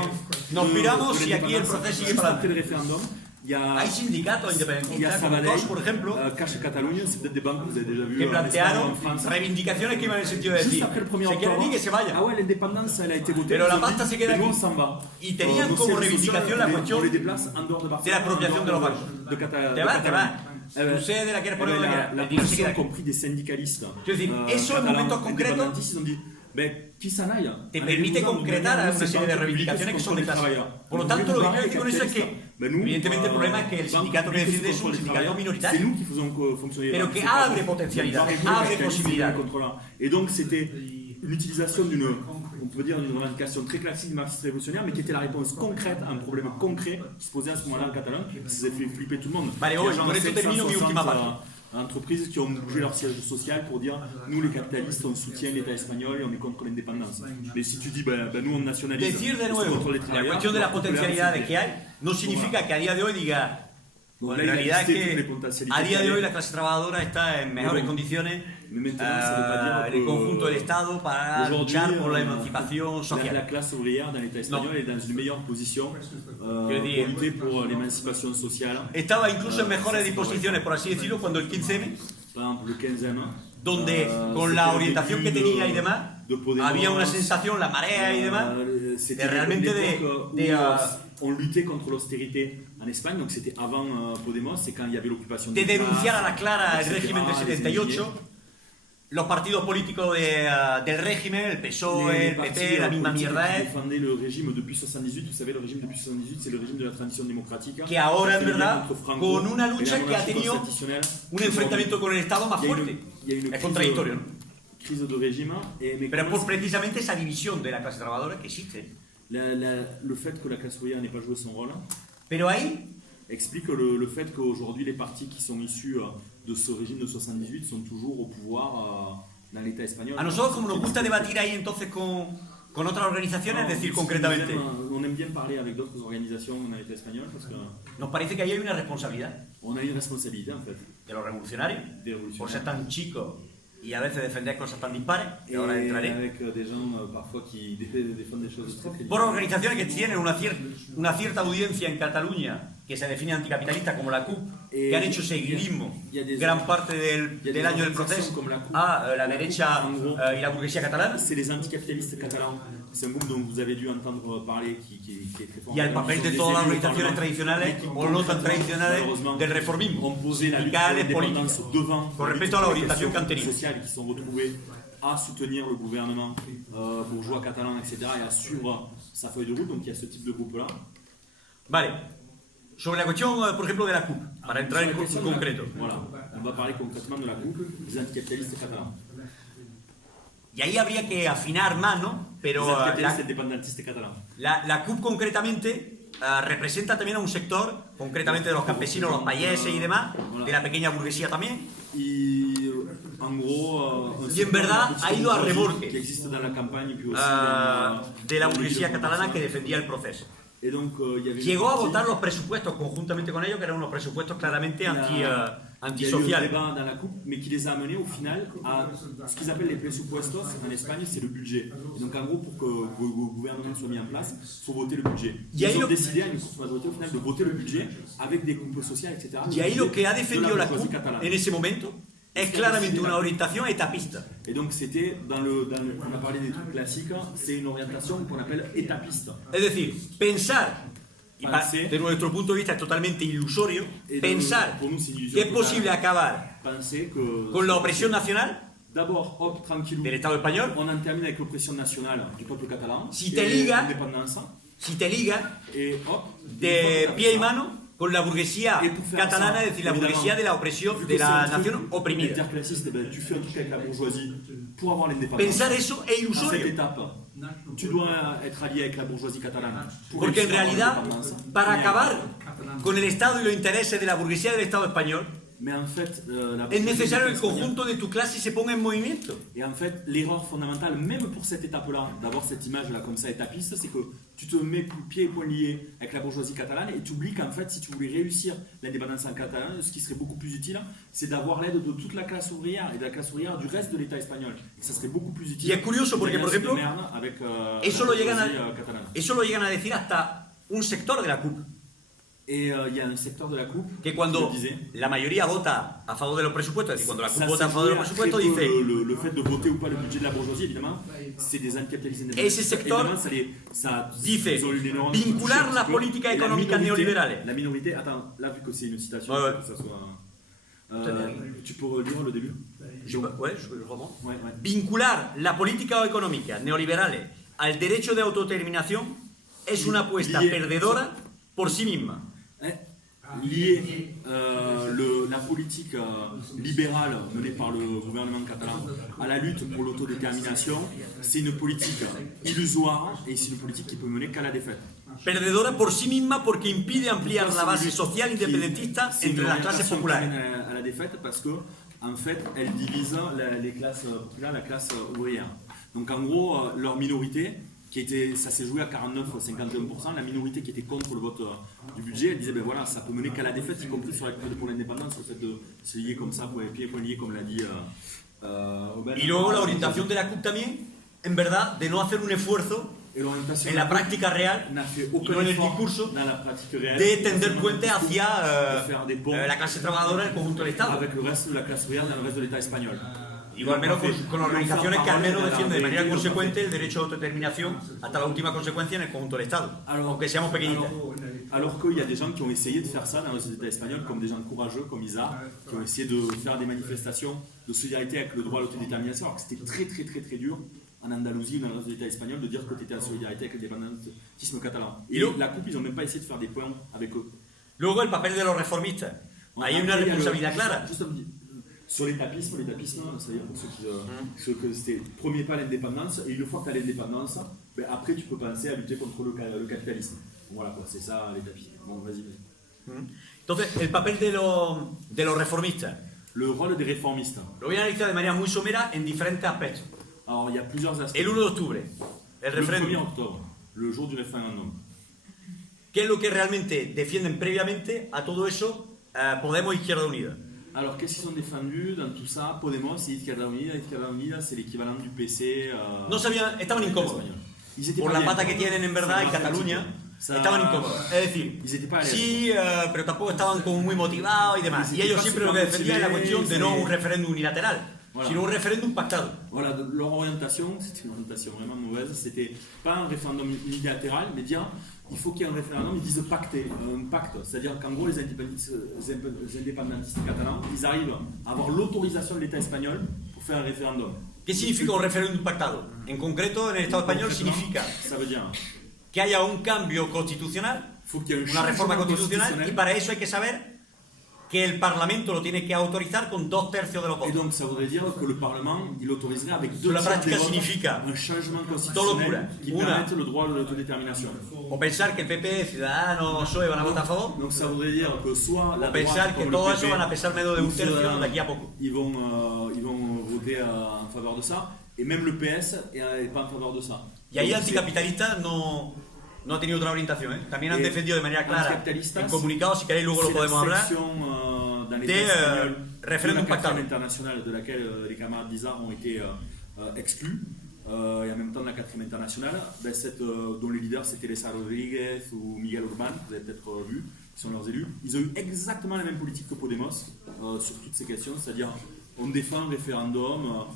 nos miramos y aquí el proceso sigue para juste après le adelante. référendum, il y a Hay sindicatos il y a independentistas como Sabadell, COS, por ejemplo, Caja Catalunya, c'est peut-être des banques que vous avez déjà vu que en Espagne, plantearon en France. reivindicaciones que iban en el sentido de Juste decir, après le 1er se quieren octobre, ir, que se vayan. ah ouais, l'indépendance, elle a été votée. Pero la ils ont pasta dit, se queda mais nous, aquí. on s'en va. Y tenían Nos como sièges reivindicación sociaux, la on cuestión les déplace en dehors de de Barcelone, la apropiación en de los dehors bancos. de Catalunya. Te vas. Tú sé de la quieres poner donde quieras. La El dinero se queda position aquí. compris des syndicalistes. Es decir, eso en catalans, momentos concretos indépendantistes, ils ont dit, ben, qui s'en aille. te permite concretar a una serie de reivindicaciones que son de clase. Por lo tanto, lo que quiero decir con eso es que, evidentemente, el problema es que el sindicato que defiende es un sindicato C'est minoritario, nous qui faisons fonctionner les pero banques, que c'est pas abre vous. potencialidades, Vous abre capitalistes, posibilidades. contrôlant. Et donc, c'était l'utilisation d'une, on peut dire, d'une revendication très classique du marxisme révolutionnaire, mais qui était la réponse concrète à un problème concret qui se posait à ce moment-là en Catalogne. Ça a fait flipper tout le monde. Vale, Il y a hoy, genre con esto termino mi 760, última parte. entreprises qui ont bougé leur siège social pour dire nous les capitalistes on soutient l'État espagnol et on est contre l'indépendance. Mais si tu dis ben, nous on nationalise, Decir de on est nuevo contre les la travailleurs, cuestión de las alors, potencialidades c'est- que hay no significa que a día de hoy diga, Bon, en là, il a realidad es listé toutes les que potentialités a día de qu'il y hoy avait. la clase trabajadora está en mejores Bueno, condiciones mais maintenant, ça veut pas dire en el que, conjunto del Estado para Aujourd'hui, luchar por la euh, emancipación la social. classe ouvrière dans l'État espagnol est dans une meilleure position pour dire- lutter pour l'émancipation sociale. Estaba incluso en mejores disposiciones, por así decirlo, cuando el 15M, Par exemple, le 15e, donde con la orientación que tenía y demás, había una sensación, la marea y demás, c'était realmente l'époque de, où on luttait contre l'austérité en Espagne, donc c'était avant Podemos, c'est quand il y avait l'occupation de des denunciar a la places, clara el etc., régimen del les 78, los partidos políticos del régimen, el PSOE, el PP, la misma mierda qui es, défendaient le régime depuis 78, vous savez, le régime depuis 78, c'est le régime de la transition démocratique. que ahora en C'est le lien verdad, entre Franco con una et la lucha que ha monarchie tenido constitutionnelle. un enfrentamiento con el Estado más Il y a fuerte. il y a une Es crise- contradictorio, ¿no? crise de régime, mais Pero comment por precisamente esa división de la clase trabajadora que existe. le fait que la classe ouvrière n'ait pas joué son rôle, Pero ahí explique le fait qu'aujourd'hui, les partis qui sont issus de ce régime de 78 sont toujours au pouvoir dans l'État espagnol. A nosotros, como nos gusta debatir ahí entonces con otras organizaciones, es decir, concretamente, On aime bien parler avec d'autres organisations dans l'État espagnol parce qu'on nos parece que ahí hay una responsabilidad a une responsabilité en fait. de los revolucionarios Des por ser révolutionnaires. tan chicos y a veces defender cosas tan dispares, que Et ahora entraré, avec des gens parfois qui défendent des choses très très por organizaciones que tienen una cierta audiencia en Cataluña que se define anticapitalista como la CUP, que han hecho seguidismo gran parte del año del proceso a la derecha y la burguesía catalana, C'est les anticapitalistes catalans. C'est un groupe dont vous avez dû entendre parler qui est très fort. y al papel de todas las organizaciones tradicionales o no tan tradicionales del reformismo, On posait la lutte sindicales, pour l'indépendance políticas, devant con respecto a la orientación que han questions tenido. sociales qui sont retrouvées à soutenir le gouvernement bourgeois catalan, etc. et à suivre sa feuille de route. Donc il y a ce type de groupe-là. Vale, sobre la cuestión, por ejemplo, de la CUP, para entrar Sur en la question de la concreto. coupe, voilà, on va parler concrètement de la coupe des anticapitalistes catalans. Y ahí habría que afinar más, ¿no? Les Pero anticapitalistes indépendantistes catalans. la CUP concretamente representa también a un sector, concretamente de los campesinos, los payeses y demás, de la pequeña burguesía también. Y en gros, Y en verdad ha ido a remolque qui existe dans la campagne et puis aussi de la dans le burguesía milieu catalana que professionnel. defendía el proceso. Et donc, il y avait Llegó a une votar partie- los presupuestos conjuntamente con ellos, que eran unos presupuestos claramente Il y a eu un antisociales. débat dans la coupe, mais qui les a amenés au final à ce qu'ils appellent les presupuestos en Espagne, c'est le budget. Et donc en gros, pour que le gouvernement soit mis en place, il faut voter le budget. Y ahí Ils ont lo- décidé à une courte majorité au final de voter le budget avec des coupes sociales, etc. Y ahí lo que ha De defendido la bourgeoisie CUP catalane. en ese momento es claramente una orientación etapista. Et donc c'était on a parlé des trucs classiques, c'est une orientation qu'on appelle étapiste. Es decir, pensar, y Pensé. de nuestro punto de vista es totalmente ilusorio, Et pensar pour nous, c'est une illusion que es totale. posible acabar Penser que con la opresión nacional d'abord, hop, tranquillou, del Estado español, on en termine avec l'oppression nationale du peuple catalan, Si te et liga- l'indépendance, si te liga et hop, de pie y mano con la burguesía Et pour faire catalana, ça, es decir, la évidemment, burguesía de la opresión, vu de que c'est la un truc nación oprimida. interclassiste, ben, tu fais un truc avec la bourgeoisie pour avoir l'indépendance. Pensar eso es À cette ilusorio, étape, tu dois être allié avec la bourgeoisie catalane. Pour porque en réussir à avoir realidad, l'indépendance. para Mais- acabar con el Estado y los intereses de la burguesía del Estado español, Mais en fait, la es necesario que el bourgeoisie conjunto de tu clase se ponga en movimiento. Et en fait, l'erreur fondamentale, même pour cette étape-là, d'avoir cette image-là comme ça étapiste, c'est que tu te mets pieds et poings liés avec la bourgeoisie catalane et tu oublies qu'en fait, si tu voulais réussir l'indépendance en Catalogne, ce qui serait beaucoup plus utile, c'est d'avoir l'aide de toute la classe ouvrière et de la classe ouvrière du reste de l'État espagnol. Et ça serait beaucoup plus utile. Y es curioso porque, por ejemplo, avec, eso la lo llegan bourgeoisie, a, catalane. eso lo llegan a decir hasta un sector de la CUP, Et il y a un secteur de la coupe que je cuando le disais, la mayoría vota a favor de los presupuestos, es decir, cuando la CUP ça vota a s'est favor de joué los très presupuestos, peu dice, le fait de voter ou pas le budget de la bourgeoisie, évidemment, c'est des anticapitalistes indépendantes. Ese sector Évidemment, ça dice, ils ont eu une énorme vincular touche un las petit peu. políticas Et la económicas minorité- neoliberales. La minorité, attends, là vu que c'est une citation, Ouais, ouais. que ça soit. Tu peux relire le début ouais, je remonte. Ouais, ouais. Vincular la política económica neoliberales al derecho de autodeterminación es una apuesta Lié. perdedora por sí misma. Lier la politique libérale menée par le gouvernement catalan à la lutte pour l'autodétermination, c'est une politique illusoire et c'est une politique qui peut mener qu'à la défaite. Perdedora por sí misma porque impide ampliar la base social independentista C'est une entre las clases orientation qui populares. mène à la défaite parce que en fait, elle divise les classes populaires, la classe ouvrière. Donc en gros, leur minorité, ça s'est joué à 49-51%, la minorité qui était contre le vote du budget, elle disait ben voilà, ça peut mener qu'à la défaite, y compris sur la lutte pour l'indépendance, le fait de se lier comme ça, pieds et poings liés, comme l'a dit Aubin. Y luego la orientación de la CUP también, en verdad, de no hacer un esfuerzo Et l'orientation en la práctica real n'a fait y no aucun en el effort discurso dans la pratique réelle de tender Seulement puente le discours hacia de faire des ponts la clase trabajadora en el conjunto del Estado. avec le reste de la classe ouvrière dans le reste de l'État espagnol. Igual menos con organizaciones que al menos defienden de manera consecuente consecuente el derecho a autodeterminación hasta la última consecuencia en el conjunto del Estado, aunque seamos pequeñitas. Alors qu'il y a des gens qui ont essayé de faire ça dans les États espagnols, comme des gens courageux, comme Isar, qui ont essayé de faire des manifestations de solidarité avec le droit à l'autodétermination, alors que c'était très dur en Andalousie ou dans le reste de l'État espagnol de dire que tu étais en solidarité avec l'indépendantisme catalan. Et la coupe, ils n'ont même pas essayé de faire des points avec eux. Luego el papel de los reformistas. Ahí hay una responsabilidad clara. Sur l'étapisme, c'est-à-dire pour ceux qui c'était premier pas l'indépendance, et une fois que tu as l'indépendance, ben après tu peux penser à lutter contre le capitalisme. Voilà quoi, c'est ça l'étapisme. Bon, vas-y. Entonces, el papel de los reformistas. Le rôle des réformistes. Lo voy a analizar de manera muy somera en diferentes aspectos. Alors, il y a plusieurs aspects. El 1 de octubre, el Le 1er referéndum. octobre, le jour du référendum. ¿Qué es lo que realmente defienden previamente a todo eso Podemos e Izquierda Unida? Alors, qu'est-ce qu'ils ont défendu dans tout ça? Podemos et Izquierda Unida. Izquierda Unida, c'est l'équivalent du PC. No sabían, estaban incómodos. Ils étaient Por pas la bien. pata que tienen en verdad en Cataluña, estaban incómodos. Es decir, Ils étaient pas à l'aise. sí, pero tampoco estaban como muy motivados y demás. Y ellos siempre lo que defendían es la cuestión de no un referéndum unilateral, sino un referéndum pactado. Voilà, leur orientation, c'était une orientation vraiment mauvaise. C'était pas un référendum unilatéral, mais dire il faut qu'il y ait un référendum, ils disent pacté, un pacte. C'est-à-dire qu'en gros, les indépendantistes catalans, ils arrivent à avoir l'autorisation de l'État espagnol pour faire un référendum. ¿Qué significa un referéndum pactado? En concreto, en el Estado español significa Ça veut dire que haya un cambio constitucional, faut qu'il y ait un una reforma changement constitucional, y para eso hay que saber que el Parlamento lo tiene que autorizar con 2/3 de los Et votos. donc ça voudrait dire que le Parlement, il autoriserait avec deux La tiers des práctica votes significa un changement locura. constitutionnel qui Una. permette le droit de l'autodétermination. O pensar que el PP, Ciudadanos, PSOE van a votar a favor, Donc ça voudrait dire que soit la o pensar droite que comme todo le eso PP, van a pesar menos de ou un tercio Ciudadanos, de aquí a poco. ils vont voter en faveur de ça, et même le PS n'est pas en faveur de ça. Y ahí Donc, anticapitalista no ha tenido otra orientación, ¿eh? También han defendido de manera clara Anticapitalistas, en comunicados, si queréis luego lo c'est la podemos hablar, section dans de l'État espagnol référendum de la pactado. 4e internationale de laquelle les camarades d'Isard ont été exclus. Et en même temps de la 4e internationale, dont les leaders c'était Lessa Rodríguez ou Miguel Urbán, vous avez peut-être vu, qui sont leurs élus. Ils ont eu exactement la même politique que Podemos sur toutes ces questions, c'est-à-dire on défend un référendum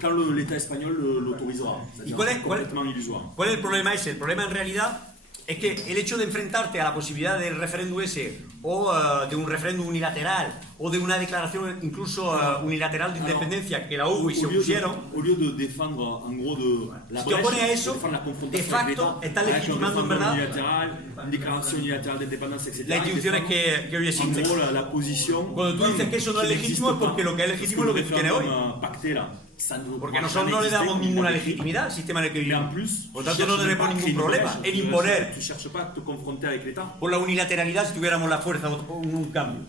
quand l'État espagnol l'autorisera. ¿Y cuál es, Complètement illusoire. cuál es el problema ese? El problema en realidad es que el hecho de enfrentarte a la posibilidad del referéndum ese o de un referéndum unilateral o de una declaración incluso unilateral de independencia que la hubo y se opusieron, Au lieu de défendre en gros de la si te opones a eso, défendre la de confrontation facto avec l'État, estás avec un legitimando en référendum verdad unilatéral, une déclaration unilatérale d'indépendance, etc. las instituciones que hoy En existen. gros, la position. Cuando tú dices que eso no es legítimo, es porque lo que es legítimo es lo que tú tienes hoy. Pacté, là, ça ne Porque pourra nosotros jamais no le exister damos comme ninguna une legitimidad al sistema en el que Mais en vivimos. plus, Por tu tanto, no cherches tenemos pas à ningún créer une problema brèche, en tu imponer ne cherches pas à te confronter avec l'État. por la unilateralidad si tuviéramos la fuerza o un cambio.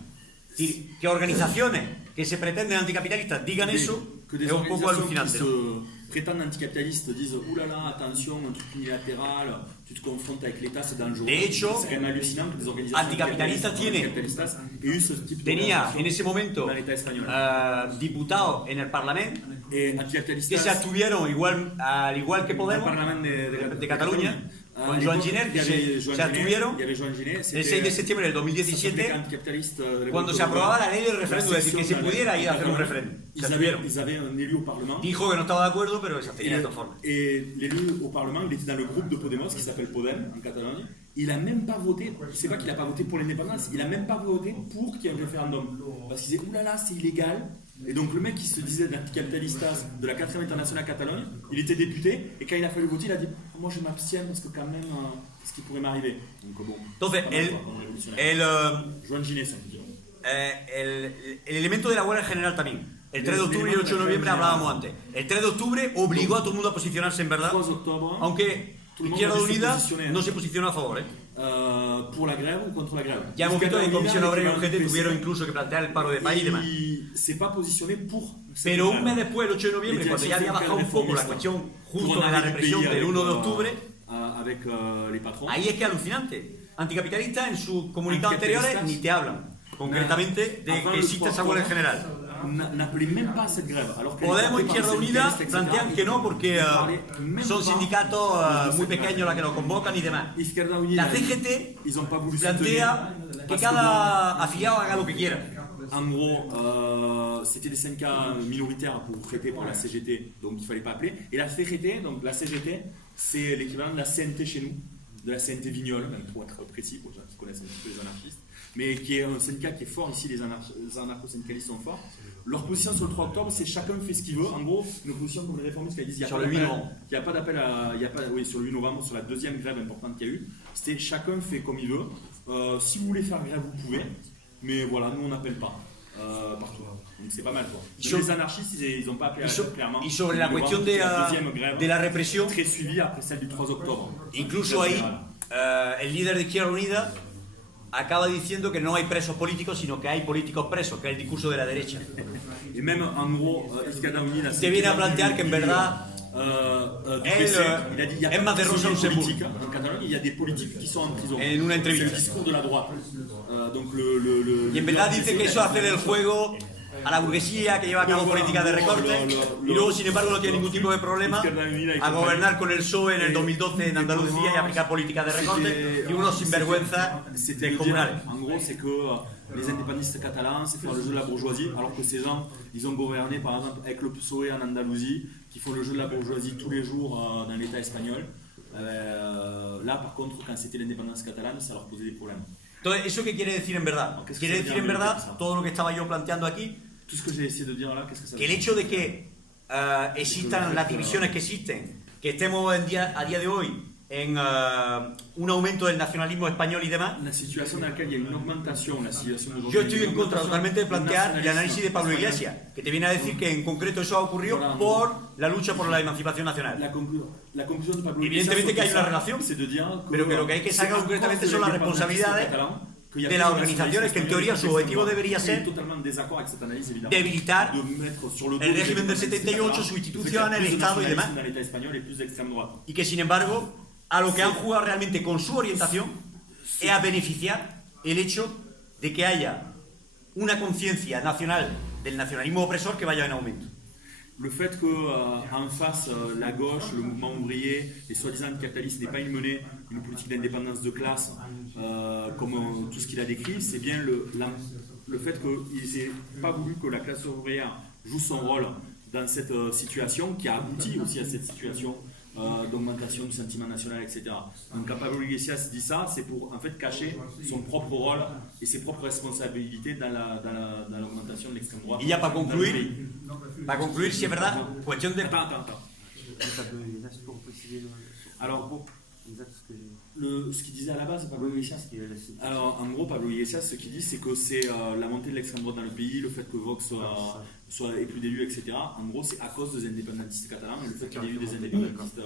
Es decir, que organizaciones que se pretenden anticapitalistas digan eso Que des es un poco organisations qui alucinante, ¿no? se prétendent anticapitalistes disent « Ouh là là, attention, un truc unilatéral, tu te confrontes avec l'État, c'est dangereux ». De hecho, c'est quand même hallucinant que des organisations anticapitalistas tiene- anticapitalistas aient eu ce type Tenía d'organisation en ese momento dans l'État espagnol. diputados en el Parlamento Et que anticapitalistas se abstuvieron al igual que dans le Podemos Parlement de Cataluña, con Joan Giner, que se abstuvieron il y avait Joan Giner, el 6 de septiembre del 2017 cuando se aprobaba la ley del referéndum, es decir, que se pudiera ir a hacer un referéndum. Se abstuvieron. Ils avaient un élu au Parlement. Dijo que no estaba de acuerdo, pero se Et, abstenía de todas formas. et l'élu au Parlement, il était dans le groupe de Podemos qui s'appelle Podem en Catalogne. Il n'a même pas voté, c'est pas qu'il n'a pas voté pour l'indépendance, il n'a même pas voté pour qu'il y ait un référendum. Parce qu'il disait, oulala, c'est illégal. Et donc le mec qui se disait d'anticapitalistas de la 4e internationale à Catalogne, il était député, et quand il a fallu voter, il a dit, moi je m'abstiens parce que quand même, ce qui pourrait m'arriver. Donc bon. Entonces, Joan Giner, ça veut dire. el elemento de la huelga general también. El 3 de octubre y el 8 de noviembre hablábamos antes. El 3 de octubre obligó a todo el mundo a posicionarse en verdad, 3 octobre, aunque Izquierda Unida no se posicionó a favor. pour la grève ou contre la grève. Ya hemos visto que en Comisión Obrera y UGT tuvieron incluso que plantear el paro de país y demás. Il s'est pas positionné pour. Pero un mes después, el 8 de noviembre, cuando ya había bajado un poco la cuestión justo de la represión del 1 de octubre, avec les patrons. ahí es que es alucinante. Anticapitalistas en sus comunicados anteriores ni te hablan concretamente de que existe esa huelga general. N'appelait même pas à cette grève. Alors que Podemos y Izquierda Unida plantean que no porque son sindicatos muy pequeños los que los convocan y demás. Izquierda Unida, La CGT ils ont pas voulu plantea que cada afiliado haga lo que quiera. En gros, c'était des syndicats minoritaires pour traiter par la CGT, donc il fallait pas appeler. Et la CGT, donc la CGT, c'est l'équivalent de la CNT chez nous, de la CNT Vignole, même pour être précis, pour les gens qui connaissent un petit peu les anarchistes, mais qui est un syndicat qui est fort ici, les anarcho-syndicalistes sont forts. Leur position sur le 3 octobre, c'est chacun fait ce qu'il veut. En gros, une opposition comme les réformistes qui disent qu'il Sur le 8 novembre. n'y a pas d'appel à. Oui, sur le 8 novembre, sur la deuxième grève importante qu'il y a eu, c'était chacun fait comme il veut. Si vous voulez faire grève, vous pouvez. Mais voilà, nous on n'appelle pas partout. Donc c'est pas mal quoi. Les anarchistes, ils n'ont pas appelé à la grève clairement. Y sobre la cuestión de la represión, très suivie après celle du 3 octobre. incluso ahí el líder de Izquierda Unida acaba diciendo que no hay presos políticos, sino que hay políticos presos, que es el discurso de la derecha. Et même, en gros, Izquierda Unida... Te viene a plantear que en verdad il a dit il y a es más de Rosa Luxemburgo. politique en Catalogne, il y a des politiques qui sont en prison. En una C'est entrevista. le discours de la droite. Donc Y en verdad dice que eso hace del juego a la burguesía que lleva a cabo políticas de recorte y luego, sin embargo, no tiene ningún tipo de problema a gobernar con el PSOE en el 2012 en Andalucía y aplicar políticas de recorte y unos sinvergüenza descomunales. En gros, c'est que les indépendantistes catalans, c'est faire le jeu de la bourgeoisie, alors que ces gens, ils ont gouverné par exemple avec le PSOE en Andalousie, qui font le jeu de la bourgeoisie tous les jours dans l'État espagnol. Là, par contre, quand c'était l'indépendance catalane, ça leur posait des problèmes. Entonces, ¿eso qué quiere decir en verdad? Quiere decir en verdad todo lo que estaba yo planteando aquí, Tout ce que j'ai essayé de dire là, qu'est-ce que ça que veut el dire? hecho de que existan las divisiones que existen, que estemos a día de hoy en un aumento del nacionalismo español y demás, La situation dans laquelle il y a une augmentation, la situation d'aujourd'hui. yo estoy en contra totalmente de plantear el análisis de Pablo Iglesias, que te viene a decir que en concreto eso ha ocurrido por la lucha por la emancipación nacional. La conclusion de Pablo Evidentemente que hay una relación, c'est de dire pero que lo que hay que sacar concretamente son las responsabilidades de las organizaciones, que en teoría su objetivo debería ser debilitar el régimen del 78, sus instituciones, el Estado y demás. Y que, sin embargo, a lo que han jugado realmente con su orientación es a beneficiar el hecho de que haya una conciencia nacional del nacionalismo opresor que vaya en aumento. Le fait qu'en face, la gauche, le mouvement ouvrier, les soi-disant capitalistes n'aient pas mené une politique d'indépendance de classe comme tout ce qu'il a décrit, c'est bien le fait qu'ils n'aient pas voulu que la classe ouvrière joue son rôle dans cette situation qui a abouti aussi à cette situation d'augmentation du sentiment national, etc. Donc quand Pablo Iglesias dit ça, c'est pour en fait cacher son propre rôle et ses propres responsabilités dans l'augmentation de l'extrême droite. Y ya para concluir, si es verdad, cuestión de... Attends. Alors, ce qu'il disait à la base, Pablo Iglesias. Alors, en gros, Pablo Iglesias, ce qu'il dit, c'est que c'est la montée de l'extrême droite dans le pays, le fait que Vox ait plus d'élus, etc. En gros, c'est à cause des indépendantistes catalans et le fait qu'il y ait eu des indépendantistes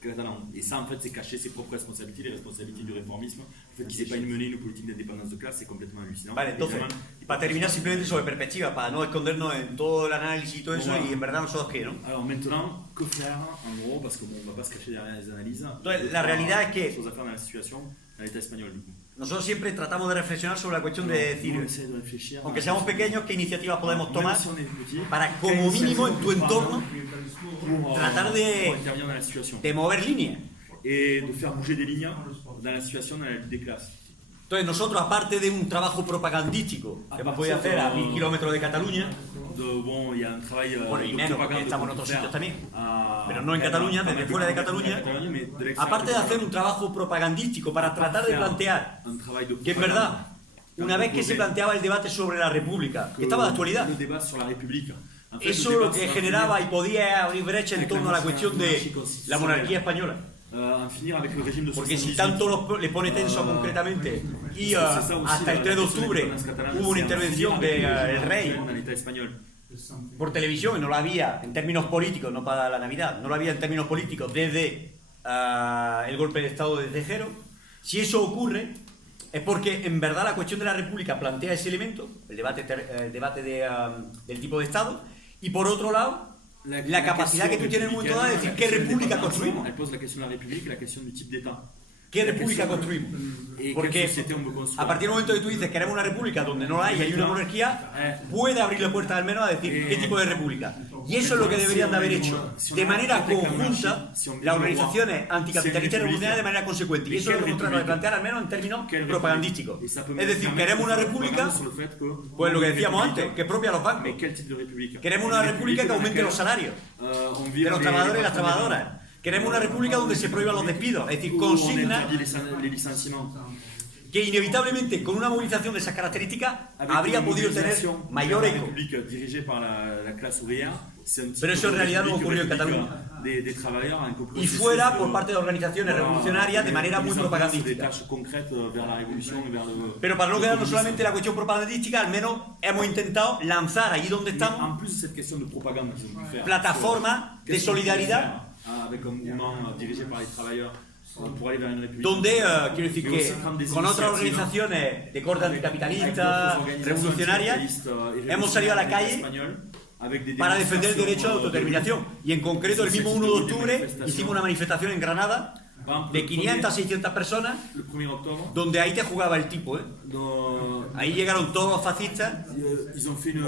catalans. Et ça, en fait, c'est cacher ses propres responsabilités, les responsabilités du réformisme. Le fait qu'ils n'aient pas mené une politique d'indépendance de classe, c'est complètement hallucinant. Vale, entonces, para terminar simplemente sobre perspectiva, para no escondernos en todo el análisis y todo eso, y en verdad nosotros qué, ¿no? Alors maintenant, que faire en gros, parce qu'on ne va pas se cacher derrière les analyses. Entonces, la realidad es que choses à faire dans la situation dans l'État espagnol, du coup. nosotros siempre tratamos de reflexionar sobre la cuestión de decir, On essaie de réfléchir. aunque seamos pequeños, qué iniciativas podemos tomar Même si on est petit, para, como mínimo, en tu entorno, pour tratar de intervenir dans la situation. mover líneas. Et de faire bouger des lignes dans la situation, dans la lutte des classes. Entonces nosotros, aparte de un trabajo propagandístico que hemos podido hacer a 1000 kilómetros de Cataluña, Bon, il y a un travail bueno, y de menos, porque propagande estamos en qu'on otros peut sitios también, faire pero no en Cataluña, desde fuera de Cataluña, mais de l'extérieur. aparte de hacer un trabajo propagandístico para tratar de plantear un travail de que en verdad, una vez que se planteaba el debate sobre la República, que estaba de actualidad, le débat sur la République. En fait, eso le lo débat que sur la generaba y podía abrir brecha en torno a la cuestión de la monarquía española. en finir avec le régime de Porque si 78. tanto le pone tenso concretamente y hasta el 3 de octubre hubo una intervención del rey dans l'État espagnol. por televisión, y no la había en términos políticos, no para la Navidad, no la había en términos políticos desde el golpe de Estado de Tejero. Si eso ocurre, es porque en verdad la cuestión de la República plantea ese elemento, el debate del tipo de Estado, y por otro lado, la capacidad que tú tienes en un momento dado de decir qué república construimos. Elle pose la question de la République et la question du type d'État. ¿Qué república construimos? Porque a partir del momento que tú dices que queremos una república donde no la hay y hay una monarquía, puede abrir la puerta al menos a decir qué tipo de república. Y eso es lo que deberían de haber hecho de manera conjunta las organizaciones anticapitalistas y revolucionarias de manera consecuente. Y eso es lo que hemos tratado de plantear al menos en términos propagandísticos. Es decir, queremos una república, pues lo que decíamos antes, que es propia a los bancos. Queremos una república que aumente los salarios de los trabajadores y las trabajadoras. Queremos una república donde se prohíban los despidos, es decir, consigna que inevitablemente con una movilización de esas características habría podido tener mayor eco. Pero eso en realidad no ocurrió en Cataluña. Y fuera por parte de organizaciones revolucionarias de manera muy propagandística. Pero para no quedarnos solamente en la cuestión propagandística, al menos hemos intentado lanzar allí donde estamos plataformas de solidaridad avec un mouvement dirigé par les travailleurs pour aller vers une république. donde, quiero decir que con otras organizaciones de corte anticapitalista, revolucionarias, hemos salido a la calle para defender el derecho a la autodeterminación. Y en concreto, el mismo 1 de octubre hicimos una manifestación en Granada de 500 a 600 personas, donde ahí te jugaba el tipo, ¿eh? Ahí llegaron todos los fascistas, Ils ont fait une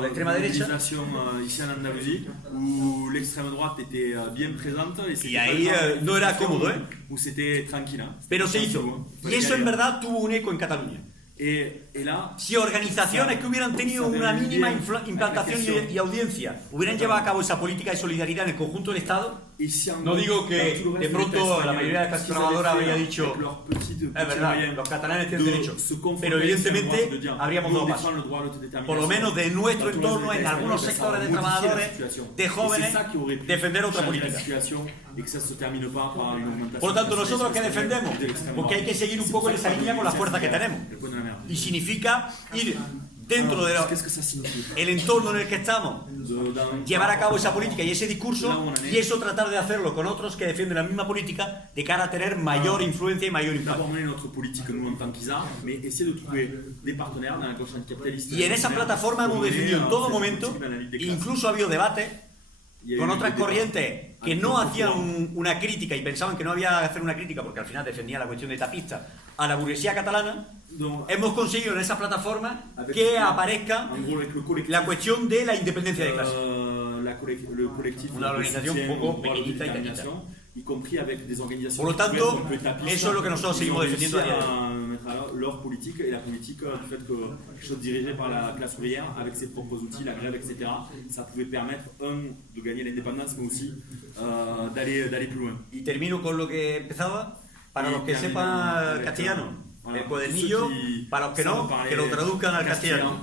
de extrema derecha, mobilisation ici en Andalousie où l'extrême droite était bien présente y ahí no era cómodo, ¿eh? Où c'était tranquille. Pero se hizo. Y eso en verdad tuvo un eco en Cataluña. Et là, Si organizaciones que hubieran tenido una mínima implantación y audiencia hubieran llevado a cabo esa política de solidaridad en el conjunto del Estado, no digo que de pronto la mayoría de las clases trabajadoras habría dicho es verdad, los catalanes tienen derecho, pero evidentemente habríamos dado paso. Por lo menos de nuestro entorno, en algunos sectores de trabajadores, de jóvenes, defender otra política. Por lo tanto, ¿nosotros qué defendemos? Porque hay que seguir un poco en esa línea con la fuerza que tenemos. Y significa ir dentro del entorno en el que estamos, llevar a cabo esa política y ese discurso, y eso tratar de hacerlo con otros que defienden la misma política de cara a tener mayor influencia y mayor impacto. Y en esa plataforma hemos defendido en todo momento, incluso ha habido debates con otras corrientes que no hacían una crítica y pensaban que no había que hacer una crítica porque al final defendía la cuestión de tapista a la burguesía catalana. Hemos conseguido en esa plataforma que aparezca la cuestión de la independencia de clase. Una organización un poco pequeñita y taquita. Por lo tanto, eso es lo que nosotros seguimos defendiendo a día de hoy. Leur politique et la politique du fait que quelque chose dirigé par la classe ouvrière avec ses propres outils, la grève, etc. Ça pouvait permettre, de gagner l'indépendance, mais aussi d'aller plus loin. Y termino con lo que empezaba. Para los que sepan castellano, el cuadernillo, para los que no, que lo traduzcan al castellano.